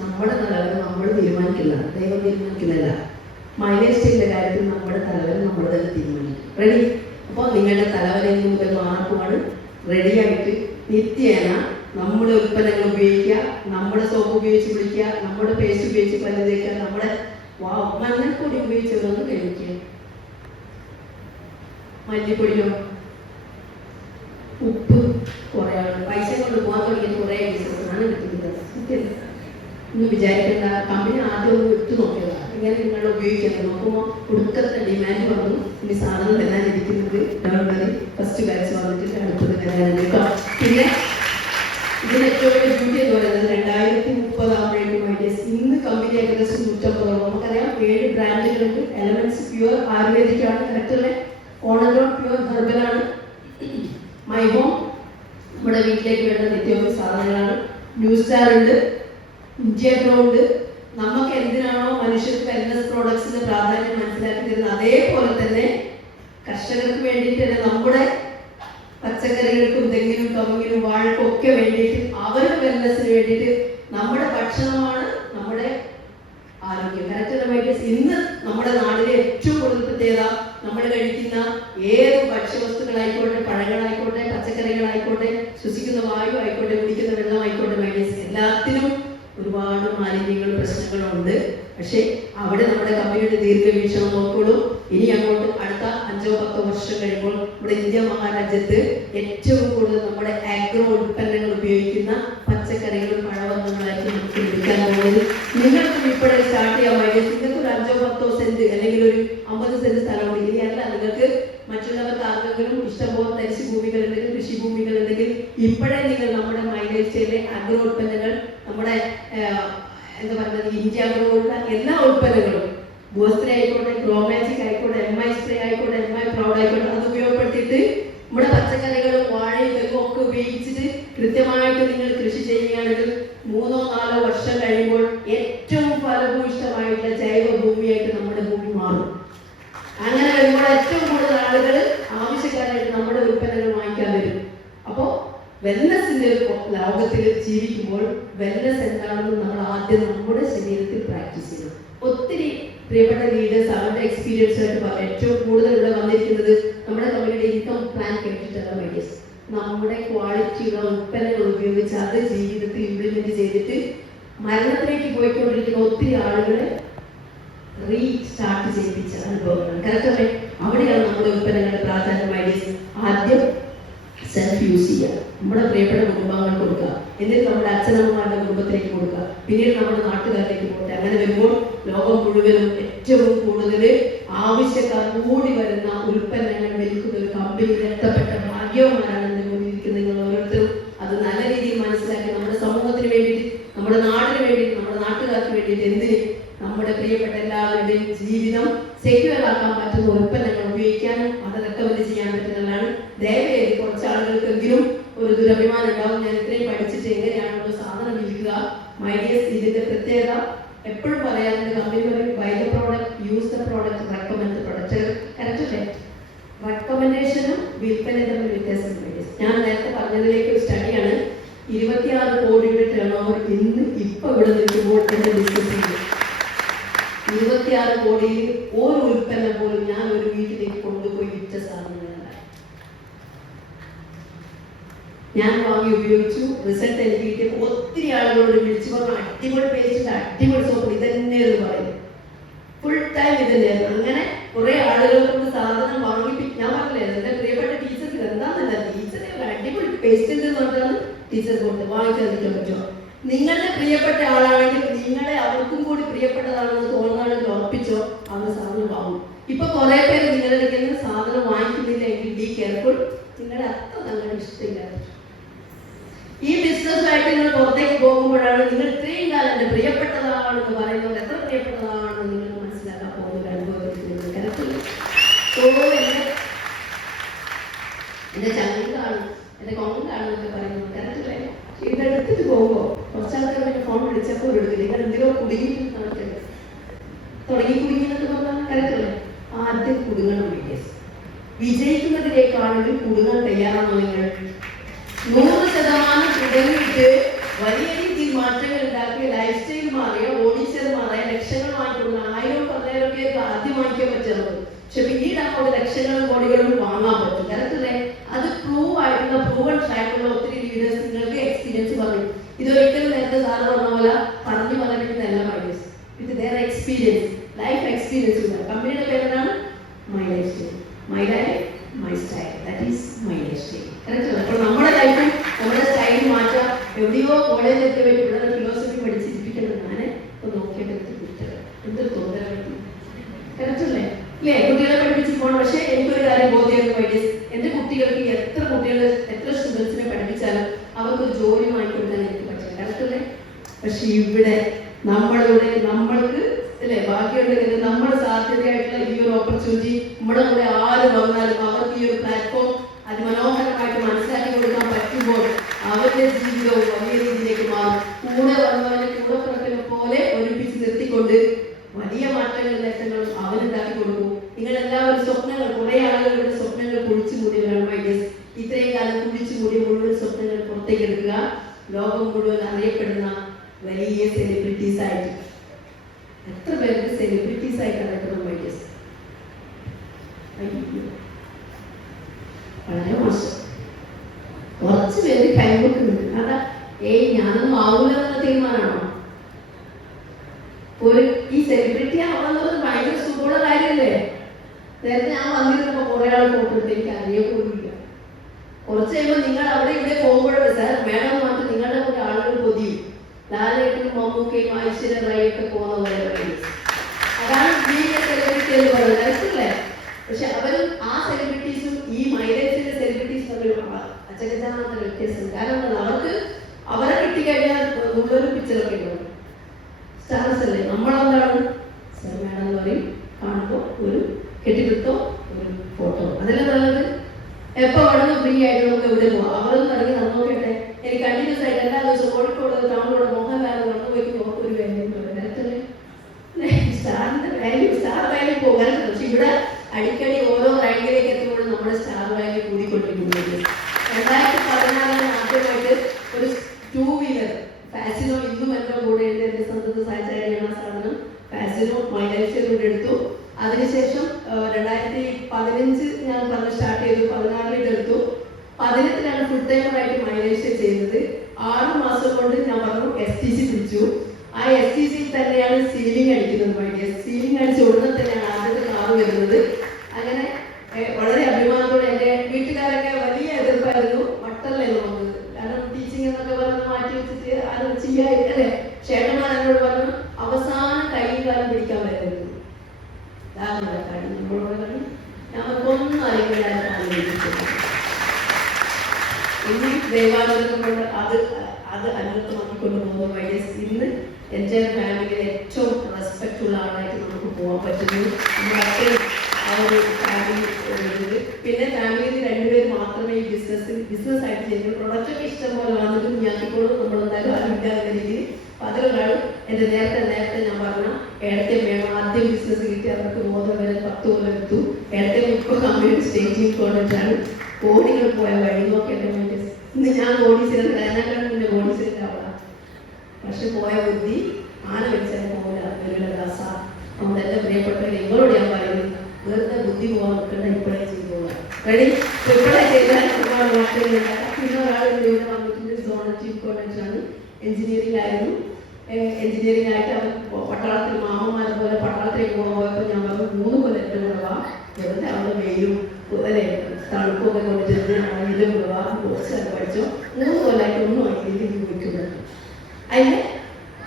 നമ്മുടെ തലവര നമ്മൾ തീരുമാനിക്കില്ല, ദൈവം തീരുമാനിക്കുന്നില്ല. മൈലേജ് സ്റ്റേജിന്റെ കാര്യത്തിൽ നമ്മുടെ തലവര നമ്മൾ തന്നെ തീരുമാനിക്കും. റെഡി? അപ്പോൾ നിങ്ങളുടെ തലവരയിൽ മുതൽ മാർക്കുമാണ്. റെഡിയായിട്ട് നിത്യേന നമ്മുടെ ഉൽപ്പന്നങ്ങൾ ഉപയോഗിക്കുക, നമ്മുടെ സോപ്പ് ഉപയോഗിച്ച് കുളിക്കുക, നമ്മുടെ പേസ്റ്റ് ഉപയോഗിച്ച് പല്ല് തേക്കുക, നമ്മുടെ മഞ്ഞൾപ്പൊടി ഉപയോഗിച്ച് വന്ന് കഴിക്കുക. മല്ലിപ്പൊടിയോ ഉപ്പ് കുറേ പൈസ കൊണ്ട് പോകാൻ തുടങ്ങിയ കുറേ ബിസിനസ്സാണ് കിട്ടുന്നത്. ഒന്നും വിചാരിക്കേണ്ട. കമ്പനി ആദ്യം ഒന്ന് വിട്ടു നോക്കിയതാണ്, ഇങ്ങനെ നിങ്ങൾ ഉപയോഗിക്കുന്നത്. നോക്കുമ്പോൾ ഒടുക്കത്തെ ഡിമാൻഡ് വന്നു. ഇനി സാധനം തരാൻ ഇരിക്കുന്നത് ഗവൺമെന്റ് ഫസ്റ്റ് ബാച്ച് വന്നിട്ട് അടുത്തത് തരാനുണ്ട്. പിന്നെ ഇതിന് ഏറ്റവും വലിയ ഡ്യൂട്ടി എന്ന് പറയുന്നത് 2030 ആകുമ്പോഴേക്കും ഇന്ന് കമ്പനി ഏകദേശം 150. നമുക്കറിയാം 7 ബ്രാൻഡുകളുണ്ട്. എലമെന്റ്സ് പ്യുവർ ആയുർവേദിക്കാണ്, കറക്റ്റല്ലേ? ഓണഗ്രോൺ പ്യുവർ ഹെർബലാണ്. മൈ ഹോം നമ്മുടെ വീട്ടിലേക്ക് വേണ്ട നിത്യോപയോഗ സാധനങ്ങളാണ്. ന്യൂ സ്റ്റാർ ഉണ്ട്, ഇന്ത്യ ഗ്രോ ഉണ്ട്. നമുക്ക് എന്തിനാണോ മനുഷ്യർക്ക് വെൽനസ് പ്രോഡക്ട്സിന്റെ പ്രാധാന്യം മനസ്സിലാക്കി തരുന്നത്, അതേപോലെ തന്നെ കർഷകർക്ക് വേണ്ടിയിട്ട് തന്നെ നമ്മുടെ പച്ചക്കറികൾക്കും തെങ്ങിനും കവുങ്ങിനും വാഴക്കും ഒക്കെ വേണ്ടിയിട്ട് അവരുടെ വെൽനസിന് വേണ്ടിയിട്ട് നമ്മുടെ ഭക്ഷണമാണ് നമ്മുടെ ആരോഗ്യം. കറക്റ്റ്? ഇന്ന് നമ്മുടെ നാടിലെ ഏറ്റവും കൂടുതൽ പ്രത്യേകത നമ്മൾ കഴിക്കുന്ന ഏത് ഭക്ഷ്യവസ്തുക്കളായിക്കോട്ടെ, പഴങ്ങളായിക്കോട്ടെ, പച്ചക്കറികളായിക്കോട്ടെ, ശ്വസിക്കുന്ന വായു ആയിക്കോട്ടെ, കുടിക്കുന്ന വെള്ളമായിക്കോട്ടെ, എല്ലാത്തിനും ഒരുപാട് മാലിന്യങ്ങളും പ്രശ്നങ്ങളും ഉണ്ട്. പക്ഷെ അവിടെ നമ്മുടെ കമ്പനിയുടെ ദീർഘവീക്ഷണം നോക്കുള്ളൂ. ഇനി അങ്ങോട്ട് അടുത്ത 5-10 വർഷം കഴിയുമ്പോൾ നമ്മുടെ ഇന്ത്യ മഹാരാജ്യത്ത് ഏറ്റവും കൂടുതൽ നമ്മുടെ ആഗ്രോ ഉൽപ്പന്നങ്ങൾ ഉപയോഗിക്കുന്ന പച്ചക്കറികളും പഴവർഗ്ഗങ്ങളായിരിക്കും നമുക്ക് ലഭിക്കാൻ പോകുന്നത്. നിങ്ങൾക്കും ഇപ്പോഴേ സ്റ്റാർട്ട് ചെയ്യാൻ വേണ്ടി നിങ്ങൾക്ക് ഒരു 5-10 സെന്റ് അല്ലെങ്കിൽ ഒരു 50 സെന്റ് സ്ഥലമുണ്ട്. ഇനിയല്ല, നിങ്ങൾക്ക് മറ്റുള്ളവർക്ക് ആർക്കെങ്കിലും ഇഷ്ടംപോലെ തരിശ് ഭൂമികളുണ്ടെങ്കിൽ, കൃഷിഭൂമികളുണ്ടെങ്കിൽ ഇപ്പോഴേ നിങ്ങൾ നമ്മുടെ മൈലേജ് സ്റ്റേജിലെ അഗ്രോ ഉൽപ്പന്നങ്ങൾ, നമ്മുടെ എന്താ പറയുന്നത്, ഇന്ത്യ ഗ്രോയുള്ള എല്ലാ ഉൽപ്പന്നങ്ങളും, ഗോസ്പ്രേ ആയിക്കോട്ടെ, ഗ്രോമാജിക് ആയിക്കോട്ടെ, MI സ്പ്രേ ആയിക്കോട്ടെ, MI പ്രൗഡ് ആയിക്കോട്ടെ, അത് ഉപയോഗപ്പെടുത്തിയിട്ട് നമ്മുടെ പച്ചക്കറികളും വാഴയും തെങ്ങും ഒക്കെ ഉപയോഗിച്ചിട്ട് കൃത്യമായിട്ട് നിങ്ങൾ കൃഷി ചെയ്യുകയാണെങ്കിൽ 3-4 വർഷം കഴിയുമ്പോൾ ഏറ്റവും ഫലഭൂയിഷ്ടമായിട്ടുള്ള ജൈവ ഭൂമിയായിട്ട് നമ്മുടെ ഭൂമി മാറും. അങ്ങനെ വരുമ്പോൾ ഏറ്റവും കൂടുതൽ ആളുകൾ ആവശ്യക്കാരായിട്ട് നമ്മുടെ ഉൽപ്പന്നങ്ങൾ വാങ്ങിക്കാൻ വരും. അപ്പോൾ വെൽനസിന്റെ ഒരു ലോകത്തിൽ ജീവിക്കുമ്പോൾ വെൽനസ് എന്താണെന്ന് നമ്മൾ ആദ്യം നമ്മുടെ ശരീരത്തിൽ പ്രാക്ടീസ് ചെയ്യണം. ഒത്തിരി പ്രിയപ്പെട്ട ലീഡേഴ്സ് അവരുടെ എക്സ്പീരിയൻസ് ആയിട്ട് പറയാം. ഏറ്റവും കൂടുതൽ ഇവിടെ വന്നിരിക്കുന്നത് നമ്മുടെ കമ്പനിയുടെ ഇൻകം പ്ലാൻ കേട്ടിട്ടുള്ള മീഡിയസ്. നമ്മുടെ ക്വാളിറ്റിയുള്ള ഉൽപ്പന്നങ്ങൾ ഉപയോഗിച്ച് അത് ജീവിതത്തിൽ ഇംപ്ലിമെന്റ് ചെയ്തിട്ട് മരണത്തിലേക്ക് പോയിക്കൊണ്ടിരിക്കുന്ന ഒത്തിരി ആളുകളെ റീസ്റ്റാർട്ട് ചെയ്യിപ്പിച്ച അനുഭവങ്ങൾ. കറക്റ്റല്ലേ? അവിടെയാണ് നമ്മുടെ ഉൽപ്പന്നങ്ങളുടെ പ്രാധാന്യമായി ആദ്യം സെൽഫ് യൂസ് ചെയ്യുക, നമ്മുടെ പ്രിയപ്പെട്ട കുടുംബാംഗങ്ങൾക്ക് കൊടുക്കുക, എന്നിട്ട് നമ്മുടെ അച്ഛനമ്മമാരുടെ കുടുംബത്തിലേക്ക് കൊടുക്കുക, പിന്നീട് നമ്മുടെ നാട്ടുകാരിലേക്ക് പോകട്ടെ. അങ്ങനെ വരുമ്പോൾ ലോകം മുഴുവനും ഏറ്റവും കൂടുതൽ ആവശ്യക്കാർ കൂടി വരുന്ന ഉൽപ്പന്നങ്ങൾ വിൽക്കുന്ന ഒരു കമ്പനി എത്തപ്പെട്ട ഭാഗ്യവുമാരാണെന്ന് കൂടിയിരിക്കുന്ന നിങ്ങൾ ഓരോരുത്തരും അത് നല്ല രീതിയിൽ മനസ്സിലാക്കി നമ്മുടെ സമൂഹത്തിന് വേണ്ടിയിട്ട്, നമ്മുടെ നാടിന് വേണ്ടിയിട്ട്, നമ്മുടെ നാട്ടുകാർക്ക് വേണ്ടിയിട്ട്, എന്തിന് നമ്മുടെ പ്രിയപ്പെട്ട എല്ലാവരുടെയും ജീവിതം സെക്യൂർ ആക്കാൻ പറ്റുന്ന ഉൽപ്പന്നങ്ങൾ ഉപയോഗിക്കാനും അത് റെക്കമെൻഡ് ചെയ്യാൻ പറ്റുന്നതാണ്. ദയവേത് കുറച്ച് ആളുകൾക്കെങ്കിലും ഒരു ദുരഭിമാനം ഉണ്ടാവും, ഞാൻ ഇത്രയും പഠിച്ചിട്ട് എങ്ങനെയാണ് ഒരു സാധനം വിൽക്കുക. മൈഡിയസ് ഇതിന്റെ പ്രത്യേകത എപ്പോഴും പറയാറുണ്ട്, കമ്പനി പറയും buy the product, use the product, recommend the product. Correct അല്ലേ? റെക്കമെൻഡേഷനും വിൽപ്പനയും തമ്മിൽ വ്യത്യാസമുണ്ട്. ഞാൻ നേരത്തെ പറഞ്ഞതിലേക്ക് ഒരു സ്റ്റഡിയാണ് 26 കോടിയുടെ ടേൺ ഓവർ ഇന്ന് ഇപ്പൊ ഇവിടെ നിൽക്കുമ്പോൾ തന്നെ ഡിസ്കസ് ചെയ്യുന്നത്. 26 കോടിയിൽ ഒരു ഉൽപ്പന്നം പോലും ഞാൻ ഒരു വീട്ടിലേക്ക് കൊണ്ടുപോയി വിറ്റ സാധനങ്ങളല്ല. ഞാൻ വാങ്ങി ഉപയോഗിച്ചു, റിസൾട്ട് എനിക്ക് കിട്ടിയ ഒത്തിരി ആളുകളോട് വിളിച്ചു പറഞ്ഞു അടിപൊളി പേസ്റ്റ്, അടിപൊളി സോപ്പ്, ഇതന്നെയെന്ന് പറയും. ഫുൾ ടൈം ഇതന്നെയായിരുന്നു. അങ്ങനെ കുറെ ആളുകൾ കൊണ്ട് സാധനം വാങ്ങി ഞാൻ പറഞ്ഞില്ലേ എന്റെ പ്രിയപ്പെട്ട ടീച്ചർക്ക് എന്താണെന്നല്ല, ടീച്ചറെ ഒരു അടിപൊളി പേസ്റ്റ് എന്ന് പറഞ്ഞാണ് ടീച്ചർ കൊടുത്ത് വാങ്ങിക്കാതിരിക്കാൻ പറ്റുമോ? നിങ്ങളുടെ പ്രിയപ്പെട്ട ആളാണെങ്കിൽ നിങ്ങളെ അവർക്കും കൂടി പ്രിയപ്പെട്ടതാണെന്ന് തോന്നുകയാണെങ്കിൽ ഉറപ്പിച്ചോ, അവർ സാധനം വാങ്ങും. ഇപ്പൊ കുറെ പേര് നിങ്ങളുടെ അടുക്കൽ സാധനം വാങ്ങിക്കുന്നില്ല എങ്കിൽ ബി കെയർഫുൾ, നിങ്ങളുടെ അത്ര നല്ല ഇഷ്ടമില്ല. ഈ ബിസിനസ്സുമായിട്ട് നിങ്ങൾ പുറത്തേക്ക് പോകുമ്പോഴാണ് നിങ്ങൾ ഇത്രയും കാലം എന്റെ പ്രിയപ്പെട്ടതാണെന്ന് പറയുന്നത് എത്ര പ്രിയപ്പെട്ടതാണെന്ന് നിങ്ങൾ മനസ്സിലാക്കാൻ പോകുന്ന ഒരു അനുഭവത്തിൽ കരത്തില്ല. എന്റെ ചങ്കാണ്, എന്റെ കൊണ്ടാണ് എന്നൊക്കെ പറയുന്നത് കരത്തില്ലേ. ഇതെടുത്തിട്ട് പോകുമ്പോ കുറച്ചാൾക്കാർ എന്നെ ഫോൺ വിളിച്ചപ്പോൾ എടുക്കില്ല, നിങ്ങൾ എന്തിനോ കുടുങ്ങിയിട്ട് നടക്കരുത്. തുടങ്ങി കുടുങ്ങിയെന്നൊക്കെ പറഞ്ഞാൽ കരത്തില്ലേ. ആദ്യം കുടുങ്ങണം. വിജയിക്കുന്നതിനേക്കാളും കുടുങ്ങാൻ തയ്യാറാണോ നിങ്ങൾ? 100% തുടങ്ങിയിട്ട് വലിയ രീതിയിൽ മാറ്റങ്ങൾ ഉണ്ടാക്കിയ ലൈഫ് സ്റ്റൈൽ മാറിയ ഓഡീസർ മാറിയ ലക്ഷങ്ങൾ വാങ്ങിക്കൊടുക്കുന്ന 1000 10,000 ഒക്കെ ആദ്യം വാങ്ങിക്കാൻ പറ്റുന്നത്. പക്ഷെ പിന്നീട് അങ്ങോട്ട് ലക്ഷങ്ങളും കോടികളും വാങ്ങാൻ പറ്റും. കറക്റ്റല്ലേ? അത് പ്രൂവ് ആയിട്ടുള്ള പ്രൂവൺ ട്രാക്കുള്ള ഒത്തിരി ലീഡേഴ്സ് നിങ്ങൾക്ക് എക്സ്പീരിയൻസ് പറഞ്ഞു. ഇതൊരിക്കലും നേരത്തെ സാറ് പറഞ്ഞ പോലെ പറഞ്ഞു പറഞ്ഞിരുന്നല്ല മൈഡേഴ്സ്. ഇത് വേറെ എക്സ്പീരിയൻസ്, ലൈഫ് എക്സ്പീരിയൻസ്. കമ്പനിയുടെ പേരാണ് my life style. My life my style, that is my life style. കറക്റ്റല്ലേ? അപ്പോൾ നമ്മുടെ ലൈഫും നമ്മുടെ സ്റ്റൈൽ മാറ്റാം. എവിടെയോ കോളേജിൽ എത്തിയ പിള്ളേരെ ഫിലോസഫി പഠിച്ചിരിപ്പിക്കണം. ഞാൻ ഇപ്പൊ നോക്കിയിട്ട് കുട്ടികൾ എന്തൊരു തോന്നലായിരുന്നു. കറക്റ്റല്ലേ? ഇല്ലേ? കുട്ടികളെ പഠിപ്പിച്ച് പോകണം. പക്ഷെ എനിക്കൊരു കാര്യം ബോധ്യമായിരുന്നു മൈഡേഴ്സ്, എന്റെ കുട്ടികൾക്ക് എത്ര സ്റ്റുഡൻസിനെ പഠിപ്പിച്ചാലും അവർക്കൊരു ജോലി വാങ്ങിക്കൊടുക്കാൻ എനിക്ക് പറ്റില്ല. കറക്റ്റല്ലേ? പക്ഷെ ഇവിടെ നമ്മൾക്ക് അല്ലെ ബാക്കിയുണ്ടെങ്കിൽ നമ്മുടെ സാധ്യതയായിട്ടുള്ള ഈ ഒരു ഓപ്പർച്യൂണിറ്റി നമ്മുടെ കൂടെ ആര് വന്നാലും അവർക്ക് ഈ ഒരു പ്ലാറ്റ്ഫോം അതിമനോഹരമായിട്ട് മനസ്സിലാക്കി കൊടുക്കാൻ പറ്റുമ്പോൾ അവരുടെ ജീവിതവും വലിയ രീതിയിലേക്ക് മാറും. കൂടെ വന്നവനെ കൂടെ പിറപ്പിനെ പോലെ ഒരുമിച്ച് നിർത്തിക്കൊണ്ട് വലിയ മാറ്റങ്ങൾ നേട്ടങ്ങളും അവനുണ്ടാക്കി കൊടുക്കും. നിങ്ങളെല്ലാവരും സ്വപ്നങ്ങൾ, കുറെ ആളുകളുടെ സ്വപ്നങ്ങൾ കുഴിച്ചു മൂടിയവരാണ് മൈഡേഴ്സ്. ഇത്രയും കാലം കുഴിച്ചു മൂടിയ മുഴുവൻ സ്വപ്നങ്ങൾ പുറത്തേക്ക് എടുക്കുക. ലോകം മുഴുവൻ അറിയപ്പെടുന്ന വലിയ സെലിബ്രിറ്റീസ് ആയിട്ട്, എത്ര പേർക്ക് സെലിബ്രിറ്റീസ് ആയിട്ട് അറിയപ്പെടുന്ന മൈഡേഴ്സ്? വളരെ മോശം. കുറച്ച് പേര് കൈവക്കുന്നുണ്ട്. അതാ ഞാനൊന്നും ആവൂലെന്നുള്ള തീരുമാനമാണോ? ഈ സെലിബ്രിറ്റി ആവാന്നുള്ളത് ഭയങ്കര സുഖമുള്ള കാര്യമല്ലേ? നേരത്തെ ഞാൻ വന്നിരുന്നപ്പോ കുറെ ആൾ ഫോട്ടോ എടുത്ത് എനിക്ക് അറിയപ്പോലില്ല. കുറച്ച് കഴിയുമ്പോൾ നിങ്ങൾ അവിടെ ഇവിടെ പോകുമ്പോഴൊക്കെ സാർ മേഡം മാത്രം നിങ്ങളുടെ കൂടെ ആളുകൾ പൊതിയും. ലാലേട്ടും മമ്മൂക്കയും ഐശ്വര്യ റായി ഒക്കെ പോകുന്ന പോലെ. അതാണ് സെലിബ്രിറ്റി എന്ന് പറയുന്നത്. അല്ലേ? പക്ഷെ അവരും ആ സെലിബ്രിറ്റീസും ഈ മൈലേജിന്റെ സെലിബ്രിറ്റീസും തമ്മിൽ അച്ചകച്ചാത്ത വ്യത്യാസം. കാരണം അവരെ കിട്ടിക്കഴിഞ്ഞാൽ നല്ലൊരു പിക്ചറൊക്കെ ഉണ്ടാവും. സ്റ്റാർസ് അല്ലേ? നമ്മളെന്താണ് സാർ മേഡം എന്ന് പറയും, കാണുമ്പോൾ ഒരു കെട്ടിപ്പിടുത്തോ ഒരു ഫോട്ടോ, അതല്ലേ നല്ലത്. എപ്പോ വേണമെങ്കിൽ ഫ്രീ ആയിട്ട് നമുക്ക് എവിടെ പോകാം. അവരൊന്നും ഇറങ്ങി നടന്നോക്കട്ടെ. എനിക്ക് കണ്ടിന്യൂസ് ആയിട്ട് എല്ലാ ദിവസവും കോഴിക്കോട് ടൗണിലൂടെ മോഹൻലാൽ വന്നു പോയിക്കുമ്പോൾ ഒരു വാല്യൂ കറക്റ്റല്ലേ? സ്റ്റാർ വാല്യൂ പോകാൻ. പക്ഷെ ഇവിടെ അടിക്കടി ഓരോ റാങ്കിലേക്ക് എത്തുമ്പോഴും നമ്മുടെ സ്റ്റാർ വാല്യൂ കൂടിക്കൊണ്ടിരിക്കുന്നത്. 2016 ആദ്യമായിട്ട് ഒരു 2 വീലർ ഫാസിനോ ഇന്നും എന്റെ കൂടെ ഉണ്ട്. എന്റെ സ്വന്തം സഹചാരിയാണ് ആ സാധനം. ഫാസിനോ മൈ ലൈഫ് സ്റ്റൈലിലൂടെ എടുത്തു. അതിനുശേഷം 2015 ഞാൻ പറഞ്ഞ് സ്റ്റാർട്ട് ചെയ്തു. 16 എടുത്തു. 18 ഫുൾ ടൈമറായിട്ട് മൈ ലൈഫ് സ്റ്റൈൽ ചെയ്യുന്നത്. 6 മാസം കൊണ്ട് ഞാൻ പറഞ്ഞു STC പിടിച്ചു. ആ STC തന്നെയാണ് സീലിംഗ് അടിക്കുന്നത്. മൈഡിയർ സീലിംഗ് അടിച്ച ഉടനെ തന്നെയാണ് ആദ്യത്തെ കാറ് വരുന്നത്. അങ്ങനെ വളരെ അഭിമാനത്തോടെ എൻ്റെ വീട്ടുകാരൊക്കെ വലിയ എതിർപ്പായിരുന്നു. മട്ടല്ലായിരുന്നു വന്നത്. കാരണം ടീച്ചിങ് എന്നൊക്കെ പറഞ്ഞ് മാറ്റി വെച്ചിട്ട് അത് ചെയ്യാല്ലേ. ചേട്ടന്മാർ എന്നോട് പറഞ്ഞു അവസാനം കൈയും കാലം പിടിക്കാൻ വരുന്നത്. ഞങ്ങൾക്കൊന്നും അറിയില്ല. ഇനി ദൈവാനുഗ്രഹം കൊണ്ട് അത് അനർത്ഥമാക്കിക്കൊണ്ട് പോകുന്ന മൈഡിയസ് ഇന്ന് എൻ്റെ ഫാമിലിയിലെ ഏറ്റവും റെസ്പെക്ട് ഉള്ള ആളായിട്ട് നമുക്ക് പോകാൻ പറ്റുന്നു. നമ്മുടെ അത്രയും ആ ഒരു ഫാമിലി. പിന്നെ ഫാമിലിയിൽ 2 പേര് മാത്രമേ ഈ ബിസിനസ്സായിട്ട് ചെയ്യുന്നത്. പ്രൊഡക്റ്റൊക്കെ ഇഷ്ടം പോലെ വന്നിട്ട് ഞാക്കിക്കോളും. നമ്മളെന്തായാലും അറിയിക്കാത്ത രീതിയിൽ. അപ്പം അതിലൊരാൾ എൻ്റെ നേരത്തെ ഞാൻ പറഞ്ഞ ഏടത്തെ വേണം. ആദ്യം ബിസിനസ് കിട്ടി അവർക്ക് 3 വരെ 10 കൊല്ലം എടുത്തു. ഏടത്തെ ഇപ്പോൾ കമ്പനി സ്റ്റേജിൽ കൊണ്ടിട്ടാണ് കോടികൾ പോയ വഴി നോക്കിയിട്ട് ഇന്ന് ഞാൻ കോടീശ്വരൻ അതിനേക്കാളും പിന്നെ കോടീശ്വരൻ്റെ അവളാണ്. പക്ഷെ പോയ ബുദ്ധി ആന വെച്ചാൽ പോലെ ദാസ നമ്മുടെ എല്ലാ റെഡി? ഇപ്പോഴേ ചെയ്താൽ ഒരുപാട് മാറ്റങ്ങളുണ്ടാക്കാം. പിന്നെ ഒരാളുടെ ഇവിടെ വന്നിട്ടുണ്ട്, സോണൽ ചീഫ് കോളേജിലാണ്, എഞ്ചിനീയറിംഗ് ആയിരുന്നു. എഞ്ചിനീയറിംഗ് ആയിട്ട് അവൻ പട്ടാളത്തിൽ മാമന്മാരെ പോലെ പട്ടാളത്തിലേക്ക് പോയപ്പോൾ ഞാൻ പറഞ്ഞു 3 കൊല്ലം എൻ്റെ കൂടെ വാ, വെറുതെ അവിടെ വെയിലും അല്ലെ തണുപ്പൊക്കെ കൊണ്ടിട്ട് ഇതിൻ്റെ കൂടെ വാ, കോഴ്സൊക്കെ പഠിച്ചോ. 3 കൊല്ലമായിട്ട് ഒന്നും ആയില്ലെങ്കിൽ വിളിക്കുന്നത് അതിൻ്റെ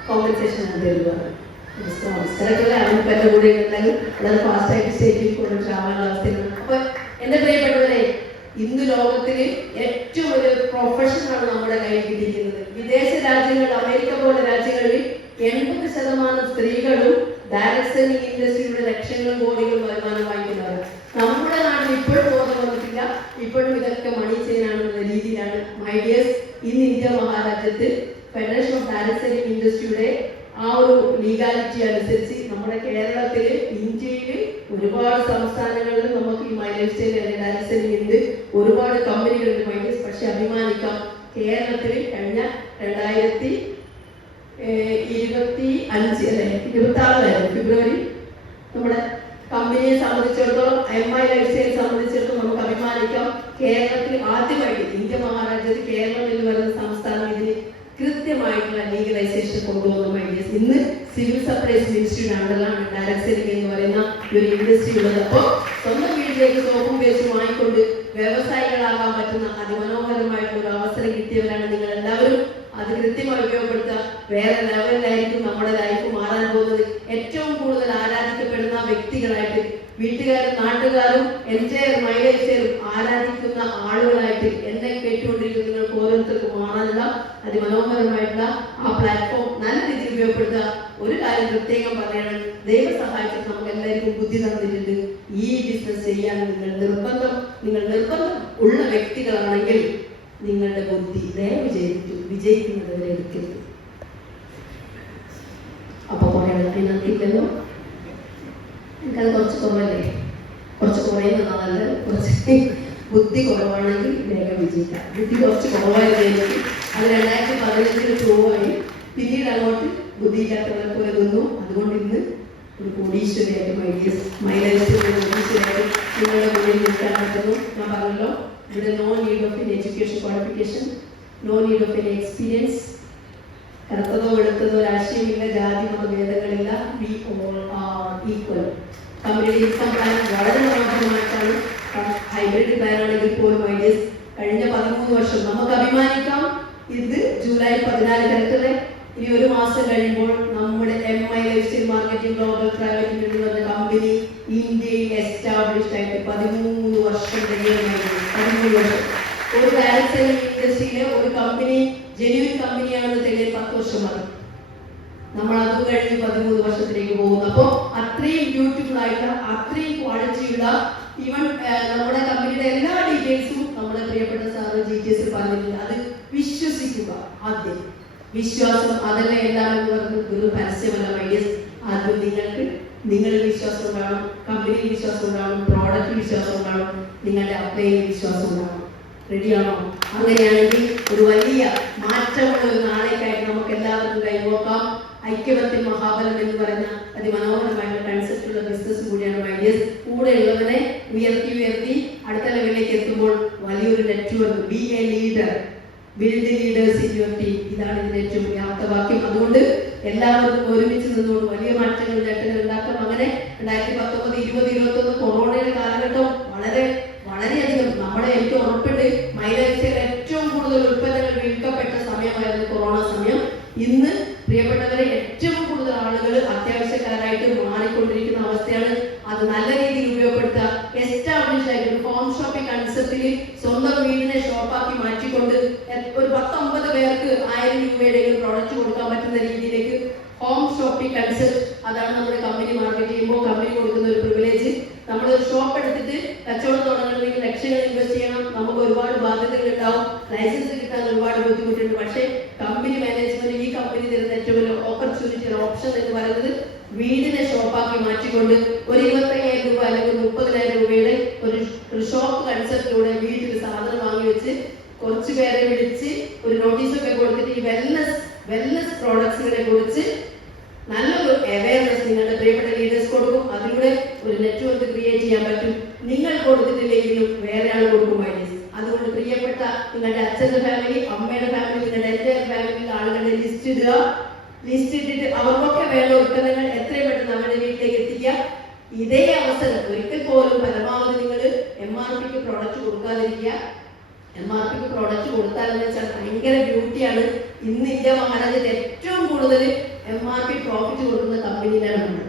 കോമ്പൻസേഷൻ ഞാൻ തരുവാണ്. അവനിപ്പോൾ എൻ്റെ കൂടെ ഉണ്ടെങ്കിലും വളരെ ഫാസ്റ്റായിട്ട് സ്റ്റേജിൽ കൊണ്ടിട്ട് ആവാനുള്ള അവസ്ഥയിലാണ്. അപ്പോൾ എൻ്റെ പ്രിയപ്പെട്ടവരെ, ഇന്ന് ലോകത്തിൽ ഏറ്റവും ഒരു പ്രൊഫഷനാണ് നമ്മുടെ കയ്യിൽ കിട്ടിയിരിക്കുന്നത്. വിദേശ രാജ്യങ്ങൾ, അമേരിക്ക പോലെ രാജ്യങ്ങളിൽ 80% സ്ത്രീകളും ഡയറക്ട് സെല്ലിംഗ് ഇൻഡസ്ട്രിയുടെ ലക്ഷങ്ങളും കോടികളും വരുമാനം വാങ്ങിക്കുന്നവർ. നമ്മുടെ നാട്ടിൽ ഇപ്പോഴും ബോധം വന്നിട്ടില്ല, ഇപ്പോഴും ഇതൊക്കെ മണി ചെയിനാണെന്നുള്ള രീതിയിലാണ്. മൈ ഡിയേഴ്സ്, ഇന്ന് ഇന്ത്യ മഹാരാജ്യത്ത് ഫെഡറേഷൻ ഓഫ് ഡയറക്ട് സെല്ലിംഗ് ഇൻഡസ്ട്രിയുടെ ആ ഒരു ലീഗാലിറ്റി അനുസരിച്ച് നമ്മുടെ കേരളത്തിൽ, ഇന്ത്യയിൽ ഒരുപാട് സംസ്ഥാനങ്ങളിൽ നമുക്ക് ഈ my life style direct selling ഉണ്ട്, ഒരുപാട് കമ്പനികളുണ്ട് മൈ ഡിയേഴ്സ്. പക്ഷെ അഭിമാനിക്കാം, കേരളത്തിൽ കഴിഞ്ഞ 2025 അല്ലെ 26 ഫെബ്രുവരി നമ്മുടെ കമ്പനിയെ സംബന്ധിച്ചിടത്തോളം, MI ലൈഫ് സ്റ്റൈൽ സംബന്ധിച്ചിടത്തോളം നമുക്ക് അഭിമാനിക്കാം, കേരളത്തിൽ ആദ്യമായിട്ട് ഇന്ത്യ മഹാരാജ്യത്ത് കേരളം എന്ന് പറയുന്ന സംസ്ഥാനം ഇതിന് കൃത്യമായിട്ടുള്ള ലീഗലൈസേഷൻ കൊണ്ടുവന്ന മൈഡിയസ്. ഇന്ന് സിവിൽ സപ്ലൈസ് മിനിസ്ട്രിയുടെ അണ്ടറിലാണ് ഡയറക്ട് സെല്ലിംഗ് എന്ന് പറയുന്ന ഒരു ഇൻഡസ്ട്രി ഉള്ളത്. അപ്പോൾ സ്വന്തം വീട്ടിലേക്ക് സോപ്പും പേസ്റ്റും വാങ്ങിക്കൊണ്ട് വ്യവസായികളാകാൻ പറ്റുന്ന അതിമനോഹരമായിട്ടുള്ള ഒരു അവസരം കിട്ടിയവരാണ് നിങ്ങൾ എല്ലാവരും. അത് കൃത്യമായി ഉപയോഗപ്പെടുത്തുക. വേറെ ലെവലിലായിരിക്കും നമ്മുടെ ലൈഫ് മാറാൻ പോകുന്നത്. ഏറ്റവും കൂടുതൽ ആരാധിക്കപ്പെടുന്ന വ്യക്തികളായിട്ട് വീട്ടുകാരും നാട്ടുകാരും മൈ ലൈഫ് സ്റ്റൈലും ആരാധിക്കുന്ന ആളുകളായിട്ട് എന്നെ കേട്ടുകൊണ്ടിരിക്കുന്ന നിങ്ങൾക്ക് ഓരോരുത്തർക്കും മാറാനുള്ള അതിമനോഹരമായിട്ടുള്ള ആ പ്ലാറ്റ്ഫോം നല്ല രീതിയിൽ ഉപയോഗപ്പെടുത്തുക. ഒരു കാര്യം പ്രത്യേകം പറയണം, ദൈവം സഹായിച്ചിട്ട് നമുക്ക് എല്ലാവർക്കും ബുദ്ധി തന്നിട്ടുണ്ട്. ഈ ബിസിനസ് ചെയ്യാൻ നിങ്ങൾ നിർബന്ധം ഉള്ള വ്യക്തികളാണെങ്കിൽ നിങ്ങളുടെ ബുദ്ധി ദയവ് ചെയ്തിട്ട് വിജയിക്കുന്നവരെ എടുക്കരുത്. അപ്പൊ കുറെ അതിനകത്തില്ലല്ലോ, എനിക്കത് കുറച്ച് കുറവല്ലേ, കുറച്ച് കുറയുന്നതല്ല, കുറച്ച് ബുദ്ധി കുറവാണെങ്കിൽ വേഗം വിജയിക്കാം. ബുദ്ധി കുറച്ച് കുറവായിരുന്നെങ്കിൽ അത് 2015 പ്രൂവായി. പിന്നീട് അങ്ങോട്ട് ബുദ്ധിയില്ലാത്തവരെ പോലെ നിന്നു. അതുകൊണ്ട് ഇന്ന് ഒരു കോടീശ്വരിയായിട്ട് മൈ ലൈഫ് കോടീശ്വരിയായിട്ട് നിങ്ങളുടെ മുന്നിൽ നിൽക്കാൻ പറ്റുന്നു. ഞാൻ പറഞ്ഞല്ലോ, ഇവിടെ no need of an education qualification, no need of an experience. കറുത്തതോ വെളുത്തതോ രാഷ്ട്രീയമില്ല, ജാതി മതഭേദങ്ങളില്ല. We all are equal. കമ്പനിയുടെ ഇൻകം പ്ലാൻ വളരെ മനോഹരമായിട്ടാണ്. ഹൈബ്രിഡ് പ്ലാൻ ആണെങ്കിൽ പോലും ഐഡിയസ് കഴിഞ്ഞ 13 വർഷം നമുക്ക് അഭിമാനിക്കാം. ഇത് ജൂലൈ 14 കറക്റ്റല്ലേ? ഇനി ഒരു മാസം കഴിയുമ്പോൾ നമ്മുടെ MI life style marketing global private limited എന്ന കമ്പനി ഇന്ത്യയിൽ എസ്റ്റാബ്ലിഷ്ഡ് ആയിട്ട് 13 വർഷം കഴിയുകയാണ്. 13 വർഷം. ഒരു ഡയറക്ട് സെല്ലിംഗ് ഇൻഡസ്ട്രിയിലെ ഒരു കമ്പനി ജെന്യൂൻ കമ്പനിയാണെന്ന് തെളിയാൻ 10 വർഷം മതി. നമ്മൾ അതും കഴിഞ്ഞ് 13 വർഷത്തിലേക്ക് പോകുന്നു. അപ്പോൾ അത്രയും ബ്യൂട്ടിഫുൾ ആയിട്ടുള്ള, അത്രയും ക്വാളിറ്റിയുള്ള, ഈവൻ നമ്മുടെ കമ്പനിയുടെ എല്ലാ ഡീറ്റെയിൽസും നമ്മുടെ പ്രിയപ്പെട്ട സാറ് GTS പറഞ്ഞിട്ടുണ്ട്. അത് വിശ്വസിക്കുക. ആദ്യം വിശ്വാസം, അതല്ല എന്താണെന്ന് പറഞ്ഞ് ഒരു പരസ്യമല്ല ഐഡിയസ്. ആദ്യം നിങ്ങളിൽ വിശ്വാസം ഉണ്ടാവണം, കമ്പനിയിൽ വിശ്വാസം ഉണ്ടാവണം, പ്രോഡക്റ്റിൽ വിശ്വാസം ഉണ്ടാവണം, നിങ്ങളുടെ അപ്ലൈയിൽ വിശ്വാസം ഉണ്ടാവണം. റെഡിയാണോ? അങ്ങനെയാണെങ്കിൽ ഒരു വലിയ മാറ്റമുള്ള ഒരു നാളേക്കായിട്ട് നമുക്ക് എല്ലാവർക്കും കൈപോക്കാം. ഐക്യവത്തിൽ മഹാബലം എന്ന് പറഞ്ഞ അതിമനോഹരമായിട്ടുള്ള കൺസെപ്റ്റുള്ള ബിസിനസ് കൂടിയാണ് ഐഡിയസ്. കൂടെയുള്ളവനെ ഉയർത്തി അടുത്ത ലെവലിലേക്ക് എത്തുമ്പോൾ വലിയൊരു network. B A leader, build leaders in your team. ഇതാണ് ഇതിന്റെ ഏറ്റവും വ്യാപ്തവാക്യം. അതുകൊണ്ട് എല്ലാവർക്കും ഒരുമിച്ച് നിന്നുകൊണ്ട് വലിയ മാറ്റങ്ങൾ നേട്ടങ്ങൾ ഉണ്ടാക്കാം. അങ്ങനെ 2019, 20, 21 കൊറോണയുടെ കാലഘട്ടം വളരെയധികം എനിക്ക് ഉറപ്പുണ്ട് മൈ ലൈഫ് സ്റ്റൈൽ ഏറ്റവും കൂടുതൽ ഉൽപ്പന്നങ്ങൾ വിൽക്കപ്പെട്ട സമയമായിരുന്നു കൊറോണ സമയം. ഇന്ന് പ്രിയപ്പെട്ടവരെ ഏറ്റവും കൂടുതൽ ആളുകൾ അത്യാവശ്യക്കാരായിട്ട് മാറിക്കൊണ്ടിരിക്കുന്ന അവസ്ഥയാണ്. അത് നല്ല രീതിയിൽ ഉപയോഗപ്പെടുത്തുക. എസ്റ്റാബ്ലിഷ് ആയിട്ട് ഒരു ഹോം ഷോപ്പിംഗ് കൺസെപ്റ്റിൽ സ്വന്തം വീടിനെ ഷോപ്പാക്കി മാറ്റിക്കൊണ്ട് ഒരു 10-50 പേർക്ക് 1000 രൂപയുടെ ഒരു പ്രോഡക്റ്റ് കൊടുക്കാൻ പറ്റുന്ന രീതിയിലേക്ക് ഹോം ഷോപ്പിംഗ് കൺസെപ്റ്റ്. അതാണ് നമ്മുടെ കമ്പനി മാർക്കറ്റ് ചെയ്യുമ്പോൾ കമ്പനി കൊടുക്കുന്ന ഒരു പ്രിവിലേജ്. നമ്മളൊരു ഷോപ്പ് എടുത്തിട്ട് കച്ചവടം തുടങ്ങണമെങ്കിൽ ലക്ഷങ്ങൾ ഇൻവെസ്റ്റ് ചെയ്യണം. നമുക്ക് ഒരുപാട് ബാധ്യതകൾ ഉണ്ടാവും. ലൈസൻസ് കിട്ടാൻ ഒരുപാട് ബുദ്ധിമുട്ടുണ്ട്. പക്ഷേ കമ്പനി മാനേജ്മെന്റ് ഈ കമ്പനി തരുന്ന ഏറ്റവും വലിയ ഓപ്പർച്യൂണിറ്റി, ഓപ്ഷൻ എന്ന് പറയുന്നത് വീടിനെ ഷോപ്പാക്കി മാറ്റിക്കൊണ്ട് ഒരു 25,000 രൂപ അല്ലെങ്കിൽ 30,000 രൂപയുടെ ഒരു ഷോപ്പ് കൺസെപ്റ്റിലൂടെ വീട്ടിൽ സാധനം വാങ്ങി വെച്ച് കുറച്ചു പേരെ വിളിച്ച് ഒരു നോട്ടീസൊക്കെ കൊടുത്തിട്ട് ഈ വെൽനസ് പ്രോഡക്ട്സുകളെ കുറിച്ച് നല്ലൊരു അവയർനെസ് നിങ്ങളുടെ പ്രിയപ്പെട്ട ലീഡേഴ്സ് കൊടുക്കും. അതിലൂടെ ഒരു നെറ്റ്വർക്ക് ക്രിയേറ്റ് ചെയ്യാൻ പറ്റും. നിങ്ങൾ കൊടുത്തിട്ടില്ലെങ്കിലും വേറെ ആൾ കൊടുക്കും ഐഡിയസ്. അതുകൊണ്ട് പ്രിയപ്പെട്ട നിങ്ങളുടെ അച്ഛൻ്റെ ഫാമിലി, അമ്മയുടെ ഫാമിലി, നിങ്ങളുടെ എൻ്റെ ഫാമിലിയിലെ ആളുകളുടെ ലിസ്റ്റ് ഇടുക. ലിസ്റ്റ് ഇട്ടിട്ട് അവർക്കൊക്കെ വേണ്ട ഉൽപ്പന്നങ്ങൾ എത്രയും പെട്ടെന്ന് അവരുടെ വീട്ടിലേക്ക് എത്തിക്കുക. ഇതേ അവസരം ഒരിക്കൽ പോലും പരമാവധി നിങ്ങൾ MRP പ്രോഡക്റ്റ് കൊടുക്കാതിരിക്കുക. MRP പ്രോഡക്റ്റ് കൊടുത്താലെന്ന് വെച്ചാൽ ഭയങ്കര ബ്യൂട്ടിയാണ്. ഇന്ന് ഇന്ത്യ മഹാരാജ്യത്ത് ഏറ്റവും കൂടുതൽ MRP പ്രോഫിറ്റ് കൊടുക്കുന്ന കമ്പനിയിലാണ് നമ്മൾ.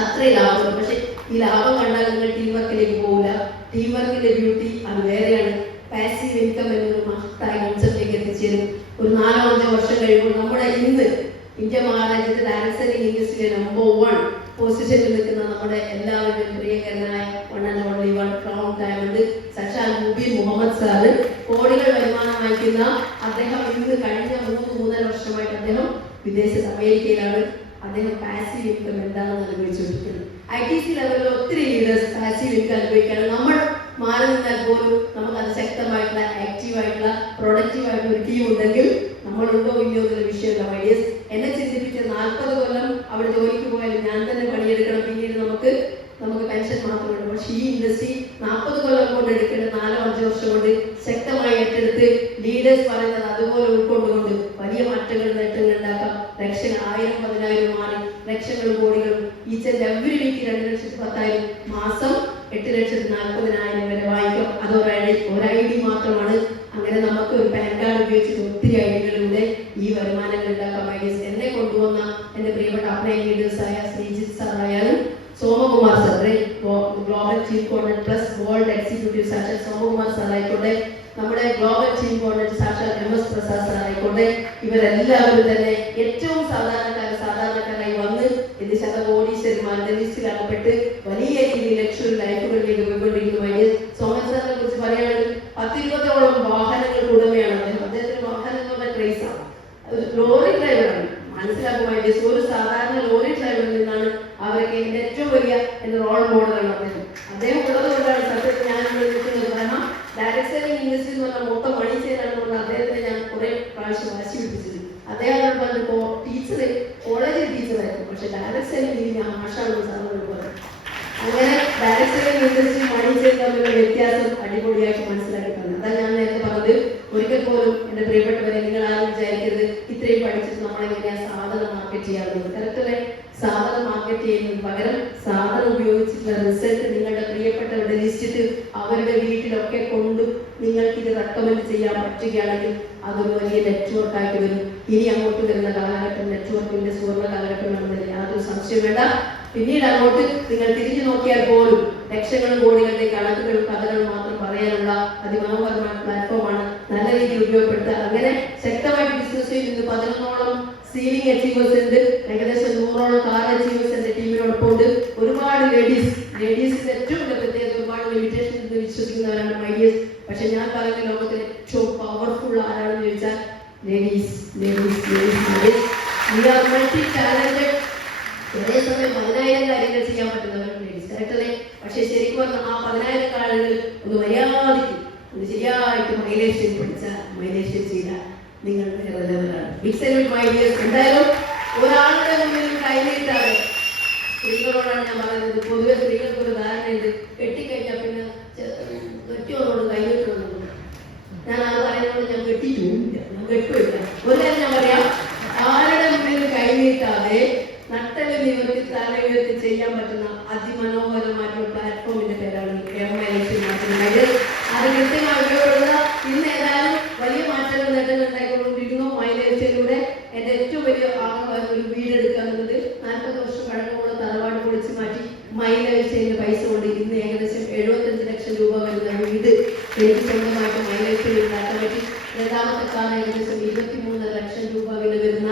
അത്രയും ലാഭം. പക്ഷെ ഈ ലാഭം കണ്ടാൽ നിങ്ങൾ ടീം വർക്കിലേക്ക് പോകില്ല. ടീം വർക്കിന്റെ ബ്യൂട്ടി അത് വേറെയാണ്. പാസീവ് ഇൻകം എന്നൊരു മഹത്തായ കൺസെപ്റ്റിലേക്ക് എത്തിച്ചേരും. ഒരു 4-5 വർഷം കഴിയുമ്പോൾ നമ്മുടെ ഇന്ന് ഇന്ത്യ മഹാരാജ്യത്ത് ഡയറക്ട് സെല്ലിംഗ് ഇൻഡസ്ട്രിയിലെ നമ്പർ 1 പൊസിഷനിൽ നിൽക്കുന്ന നമ്മുടെ എല്ലാവരുടെയും പ്രിയങ്കരനായ വൺ ക്രൗൺ ഡയമണ്ട് സച്ചാൽ മുബീൻ മുഹമ്മദ് സാറ് കോടികൾ വരുമാനം വാങ്ങിക്കുന്ന അദ്ദേഹം ഇന്ന് കഴിഞ്ഞ 3-3.5 വർഷമായിട്ട് അദ്ദേഹം വിദേശത്ത് അമേരിക്കയിലാണ്. അദ്ദേഹം പാസീവ് ഇൻകം എന്താണെന്ന് അനുഭവിച്ചുകൊണ്ടിരിക്കുന്നത്. ITC ലെവലിൽ ഒത്തിരി ലീഡേഴ്സ് പാസീവ് ഇൻകം അനുഭവിക്കുകയാണ്. നമ്മൾ മാറി നിന്നാൽ പോലും നമുക്ക് അത് ശക്തമായിട്ടുള്ള ആക്റ്റീവായിട്ടുള്ള പ്രൊഡക്റ്റീവ് ആയിട്ടുള്ള ഒരു ടീം ഉണ്ടെങ്കിൽ നമ്മളുണ്ടോ ഇല്ലയോ എന്നുള്ള വിഷയമല്ല. ഐഡിയസ് എന്നെ ചിന്തിപ്പിച്ച് 40 കൊല്ലം അവിടെ ജോലിക്ക് പോയാലും ഞാൻ തന്നെ പണിയെടുക്കണം. പിന്നീട് നമുക്ക് പെൻഷൻ മാത്രമുണ്ട്. പക്ഷേ ഈ ഇൻഡസ്ട്രി 40 കൊല്ലം കൊണ്ട് എടുക്കേണ്ട 4-5 വർഷം കൊണ്ട് ശക്തമായി ഏറ്റെടുത്ത് ലീഡേഴ്സ് പറയുന്നത് അതുപോലെ ഉൾക്കൊണ്ടുകൊണ്ട് വലിയ മാറ്റങ്ങൾ നേട്ടങ്ങൾ ഉണ്ടാക്കാം. ലക്ഷങ്ങൾ 1000-10,000 മാറി ലക്ഷങ്ങളും കോടികളും ഈച്ച് ആൻഡ് എവറി വീക്ക് 2,10,000 മാസം 8,40,000 വരെ വാങ്ങിക്കാം. അത് ഒരു ID മാത്രമാണ്. അങ്ങനെ നമുക്ക് ഒരു പാൻ കാർഡ് ഉപയോഗിച്ചിട്ട് ഒത്തിരി ഐഡിയകളിലൂടെ ഈ വരുമാനങ്ങൾ ഉണ്ടാക്കാം. ഐഡിയസ് എന്നെ കൊണ്ടുവന്ന എൻ്റെ പ്രിയപ്പെട്ട അപ്ലൈ ലീഡേഴ്സായ ശ്രീജിത്ത് സാറായാലും Somakumar sir global chief coordinator plus world executive സാക്ഷാൽ സോമകുമാർ സാർ ആയിക്കോട്ടെ, നമ്മുടെ ഗ്ലോബൽ ചീഫ് കോർഡിനേറ്റർ സാക്ഷാൽ MS പ്രസാദ് സാർ ആയിക്കോട്ടെ, ഇവരെല്ലാവരും തന്നെ ഏറ്റവും സാധാരണക്കാരായി വന്ന് ഇത് ശതകോടീശ്വരന്മാരുടെ ലിസ്റ്റിൽ അകപ്പെട്ട് വലിയ രീതിയിൽ ലക്ഷറി ലൈഫുകളിലേക്ക് പോയിക്കൊണ്ടിരിക്കുന്ന സോമൻ സാറിനെ കുറിച്ച് പറയുകയാണെങ്കിൽ 10-20ഓളം വാഹനങ്ങൾക്ക് ഉടമയാണ് അദ്ദേഹം. അദ്ദേഹത്തിന് വാഹനങ്ങളുടെ ക്രേസാണ്. ലോറി ഡ്രൈവറാണ്. മനസ്സിലാക്കുമായിട്ട് ഒരു സാധാരണ ലോറി ഡ്രൈവറിൽ നിന്നാണ് അവരൊക്കെ എൻ്റെ ഏറ്റവും വലിയ എൻ്റെ റോൾ മോഡലാണ് അദ്ദേഹം ഉള്ളത് കൊണ്ടാണ് സത്യത്തിൽ ഞാൻ ഇവിടെ നിൽക്കുന്നത്. കാരണം ഡയറക്ട് സെല്ലിംഗ് ഇൻഡസ്ട്രി എന്ന് പറഞ്ഞാൽ മൊത്തം മണി ചെയ്യാനാണെന്നുള്ള അദ്ദേഹത്തെ ഞാൻ കുറെ പ്രാവശ്യം വാശി പിടിപ്പിച്ചത്. അദ്ദേഹം പറഞ്ഞിപ്പോ ടീച്ചറ് കോളേജിൽ ടീച്ചറായിരുന്നു, പക്ഷെ ഡയറക്ട് സെല്ലിംഗ് ഞാൻ ആശാണെന്ന് സാറിനോട് പറഞ്ഞു. അങ്ങനെ ഡയറക്ട് സെല്ലിംഗ് ഇൻഡസ്ട്രി മണി ചെയ്ത് തമ്മിലുള്ള വ്യത്യാസം അടിപൊളിയായിട്ട് മനസ്സിലാക്കി തന്നു. അതാണ് ഞാൻ നേരത്തെ പറഞ്ഞത്. ഒരിക്കൽ പോലും എൻ്റെ പ്രിയപ്പെട്ടവരെ നിങ്ങൾ ആരും വിചാരിക്കരുത് ഇത്രയും പഠിച്ചിട്ട് നമ്മളെങ്ങനെയാ സാധനം മാർക്കറ്റ് ചെയ്യാറുള്ളത്. കറക്റ്റല്ലേ? സാധനം മാർക്കറ്റ് ചെയ്യുന്നതിന് പകരം സാധനം ഉപയോഗിച്ചിട്ടുള്ള റിസൾട്ട് നിങ്ങളുടെ പ്രിയപ്പെട്ടവരുടെ ലിസ്റ്റിട്ട് അവരുടെ വീട്ടിലൊക്കെ കൊണ്ടു നിങ്ങൾക്ക് ഇത് റെക്കമെൻഡ് ചെയ്യാൻ പറ്റുകയാണെങ്കിൽ അതൊരു വലിയ നെറ്റ്വർക്കായിട്ട് വരും. ഇനി അങ്ങോട്ട് വരുന്ന കാലഘട്ടം നെറ്റ്വർക്കിന്റെ സുവർണ്ണ കാലഘട്ടമാണെന്നതിൽ യാതൊരു സംശയം വേണ്ട. പിന്നീട് അങ്ങോട്ട് നിങ്ങൾ തിരിഞ്ഞു നോക്കിയാൽ പോലും ലക്ഷങ്ങളും കോടികളുടെ കണക്കുകളും കഥകളും മാത്രം പറയാനുള്ള അതിമനോഹരമായ പ്ലാറ്റ്ഫോമാണ്. നല്ല രീതിയിൽ ഉപയോഗപ്പെടുത്തുക. അങ്ങനെ ശക്തമായിട്ട് ബിസിനസ് ചെയ്യുന്നത് 11ഓളം സീലിംഗ് അച്ചീവേഴ്സ് ഉണ്ട്. ഏകദേശം 100ഓളം കാർ അച്ചീവേഴ്സ് എന്റെ ടീമിനോടൊപ്പം ഉണ്ട്. ഒരുപാട് ലേഡീസിന്റെ ഏറ്റവും വലിയ പ്രത്യേകത ഒരുപാട് ലിമിറ്റേഷൻ എന്ന് വിശ്വസിക്കുന്നവരാണ് ഐഡിയസ്. പക്ഷെ ഞാൻ പറയുന്ന ലോകത്തിൽ ഏറ്റവും പവർഫുൾ ആരാണെന്ന് ചോദിച്ചാൽ ലേഡീസ്. Multi talented. ഒരേ സമയം 10,000 കാര്യങ്ങൾ ചെയ്യാൻ പറ്റുന്നവരാണ് ലേഡീസ്. കറക്റ്റല്ലേ? പക്ഷെ ശരിക്കും പറഞ്ഞാൽ ആ 10,000 ആളുകൾ ഒന്ന് മര്യാദയ്ക്ക് ഒന്ന് ശരിയായിട്ട് മൈലേഷൻ പഠിച്ചാൽ മൈലേഷൻ ചെയ്താൽ നിങ്ങൾ വേറെ ലെവലാണ്. എന്തായാലും ഒരാളുടെ മുന്നിൽ കൈനീട്ടാതെ സ്ത്രീകളോടാണ് ഞാൻ പറയുന്നത്. പൊതുവെ സ്ത്രീകൾക്ക് ഒരു ധാരണയുണ്ട്, കെട്ടിക്കഴിഞ്ഞാൽ പിന്നെ കെട്ടിയോളോട് കൈനീട്ടണമെന്നുണ്ട്. ഞാൻ അത് പറയുന്നത് ഞാൻ കെട്ടിയിട്ടില്ല, ഞാൻ കെട്ടില്ല. ഒരു കാര്യം ഞാൻ പറയാം, ആരുടെ മുന്നിൽ കൈനീട്ടാതെ നട്ടല് നിവർത്തി തല ഉയർത്തി ചെയ്യാൻ പറ്റുന്ന അതിമനോഹരമായിട്ടുള്ള പ്ലാറ്റ്ഫോമിന്റെ പേരാണ് അത് കൃത്യമായി ഉപയോഗപ്പെടുക. ഇന്ന് ഏതായാലും വലിയ മാറ്റങ്ങൾ നേട്ടങ്ങൾ ഉണ്ടായിക്കൊണ്ടിരിക്കുന്നു. മൈലേജിലൂടെ എന്റെ ഏറ്റവും വലിയ ആഗ്രഹം ഒരു വീടെടുക്കുക എന്നുള്ളത്. 40 വർഷം പഴക്കമുള്ള തറവാട് പൊളിച്ചു മാറ്റി മൈലേജിന്റെ പൈസ കൊണ്ട് ഇന്ന് ഏകദേശം 75 ലക്ഷം രൂപ വരുന്ന വീട് എനിക്ക് സ്വന്തമായിട്ട് മൈലേജിൽ ഉണ്ടാക്കാൻ പറ്റി. രണ്ടാമത്തെ കാലം ഏകദേശം 23 ലക്ഷം രൂപ വില വരുന്ന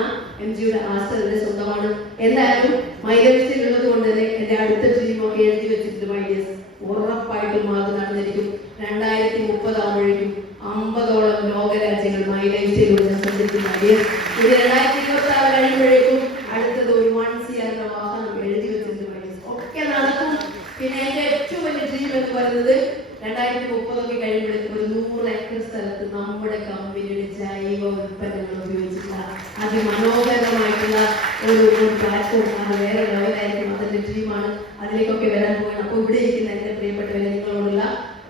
MGയുടെ ആസ്റ്ററിന്റെ സ്വന്തമാണ്. എന്തായാലും മൈലേജിൽ ഉള്ളത് കൊണ്ട് തന്നെ എന്റെ അടുത്ത ഡ്രീമൊക്കെ എഴുതി വെച്ചിട്ടുണ്ട്. മൈലേജ് ഉറപ്പായിട്ടും അത് നടന്നിരിക്കും. 2030 ആകുമ്പോഴേക്കും 50ഓളം ലോകരാജ്യങ്ങൾ മൈലേജിലൂടെ സഞ്ചരിക്കുന്ന മൈലേജ്. ഇത് 2026 കഴിയുമ്പോഴേക്കും അടുത്തത് ഒരു 1 CR വാഹനം എഴുതി വെച്ചിട്ടുണ്ട്. മൈലേജ് ഒക്കെ നടക്കും. പിന്നെ എന്റെ ഏറ്റവും വലിയ ഡ്രീം എന്ന് പറയുന്നത് 2030 കഴിയുമ്പോഴേക്കും ഒരു 100 ഏക്കർ സ്ഥലത്ത് നമ്മുടെ കമ്പനിയുടെ ജൈവ ഉൽപ്പന്നങ്ങൾ ഉപയോഗിച്ചിട്ടുള്ള അതിമനോഹരമായിട്ടുള്ള ഒരു ഒരു പ്ലാറ്റ്ഫോം ആണ്, വേറെ ലെവലായിരിക്കും, അതിൻ്റെ ഡ്രീമാണ്, അതിലേക്കൊക്കെ വരാൻ പോവുകയാണ്. അപ്പോൾ ഇവിടെ ഇരിക്കുന്ന എൻ്റെ പ്രിയപ്പെട്ടവരെ, നിങ്ങളോടുള്ള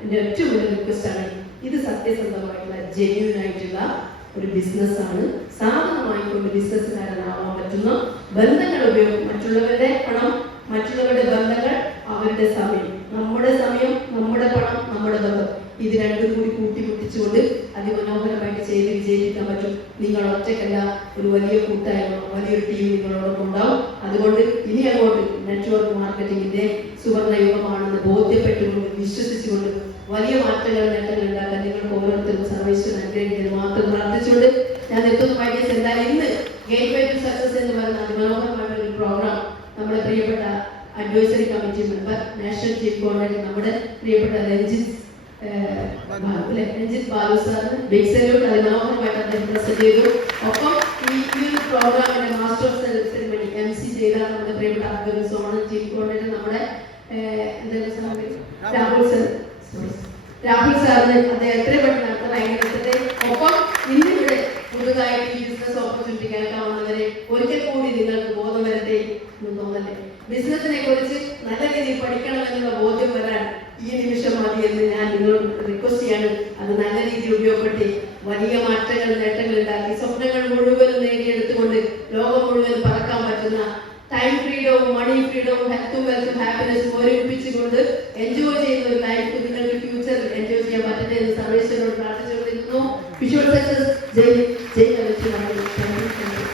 എൻ്റെ ഏറ്റവും വലിയ റിക്വസ്റ്റാണ്, ഇത് സത്യസന്ധമായിട്ടുള്ള ജെന്യൂൻ ആയിട്ടുള്ള ഒരു ബിസിനസ്സാണ്. സാധനമായിക്കൊണ്ട് ബിസിനസ്സുകാരനാവാൻ പറ്റുന്ന ബന്ധങ്ങൾ ഉപയോഗിക്കും. മറ്റുള്ളവരുടെ പണം, മറ്റുള്ളവരുടെ ബന്ധങ്ങൾ, അവരുടെ സമയം, നമ്മുടെ സമയം, നമ്മുടെ പണം, നമ്മുടെ ബന്ധം, ഇത് രണ്ടും കൂടി കൂട്ടിമുട്ടിച്ചുകൊണ്ട് അതിമനോഹരമായിട്ട് ചെയ്ത് വിജയിപ്പിക്കാൻ പറ്റും. നിങ്ങൾ ഒറ്റയ്ക്കല്ല, ഒരു വലിയ കൂട്ടായ്മ, വലിയൊരു ടീം നിങ്ങളോടൊപ്പം ഉണ്ടാവും. അതുകൊണ്ട് ഇനി അങ്ങോട്ട് നെറ്റ്വർക്ക് മാർക്കറ്റിംഗിന്റെ സുവർണ്ണ യുഗമാണെന്ന് ബോധ്യപ്പെട്ടുകൊണ്ട് വിശ്വസിച്ചുകൊണ്ട് വലിയ മാറ്റങ്ങൾ, നേട്ടങ്ങൾ ഉണ്ടാക്കാൻ നിങ്ങൾക്ക് ഓരോരുത്തർക്കും സർവീശ്വരൻ അനുഗ്രഹിക്കുന്നത് മാത്രം പ്രാർത്ഥിച്ചുകൊണ്ട് ഞാൻ നിർത്തുന്നു. മൈഡിയസ്, എന്തായാലും ഇന്ന് ഗേറ്റ് വേ ടു സക്സസ് എന്ന് പറയുന്ന അതിമനോഹരമായിട്ടുള്ള ഒരു പ്രോഗ്രാം നമ്മുടെ പ്രിയപ്പെട്ട advisory committee member, national chief coordinator, നമ്മുടെ പ്രിയപ്പെട്ട രഞ്ജിത്ത് ബാലു സാറിന് ബിഗ് സല്യൂട്ട്. അതിമനോഹരമായിട്ട് അദ്ദേഹം പ്രസന്റ് ചെയ്തു. ഒപ്പം ഈ പ്രോഗ്രാമിന്റെ മാസ്റ്റർ ഓഫ് സെറിമണി MC ചെയ്ത നമ്മുടെ പ്രിയപ്പെട്ട അബ്ദുൽ സോണൻ, ചീഫ് കോർഡിനേറ്റർ, നമ്മുടെ രാഹുൽ സാറിന് അദ്ദേഹം എത്ര പെട്ടെന്ന് നടത്താൻ ഭയങ്കര. ഒപ്പം ഇന്നിവിടെ പുതുതായിട്ട് ഈ ബിസിനസ് ഓപ്പർച്യൂണിറ്റി കേൾക്കാൻ വന്നവരെ ഒരിക്കൽ കൂടി നിങ്ങൾക്ക് ബോധം വരട്ടെ എന്ന് തോന്നല്ലേ, ബിസിനസിനെ കുറിച്ച് നല്ല രീതിയിൽ പഠിക്കണമെന്നുള്ള ബോധ്യം വരാൻ ഈ നിമിഷം മതി എന്ന് ഞാൻ നിങ്ങളോട് റിക്വസ്റ്റ് ചെയ്യാണ്. അത് നല്ല രീതിയിൽ ഉപയോഗപ്പെടുത്തി വലിയ മാറ്റങ്ങൾ, നേട്ടങ്ങൾ ഉണ്ടാക്കി സ്വപ്നങ്ങൾ മുഴുവനും നേടിയെടുത്തുകൊണ്ട് ലോകം മുഴുവൻ പറക്കാൻ പറ്റുന്ന ടൈം ഫ്രീഡവും, മണി ഫ്രീഡവും, ഹെൽത്തും വെൽത്തും ഹാപ്പിനെസ്സും ഒരുമിപ്പിച്ചുകൊണ്ട് എൻജോയ് ചെയ്യുന്ന ഒരു ലൈഫ്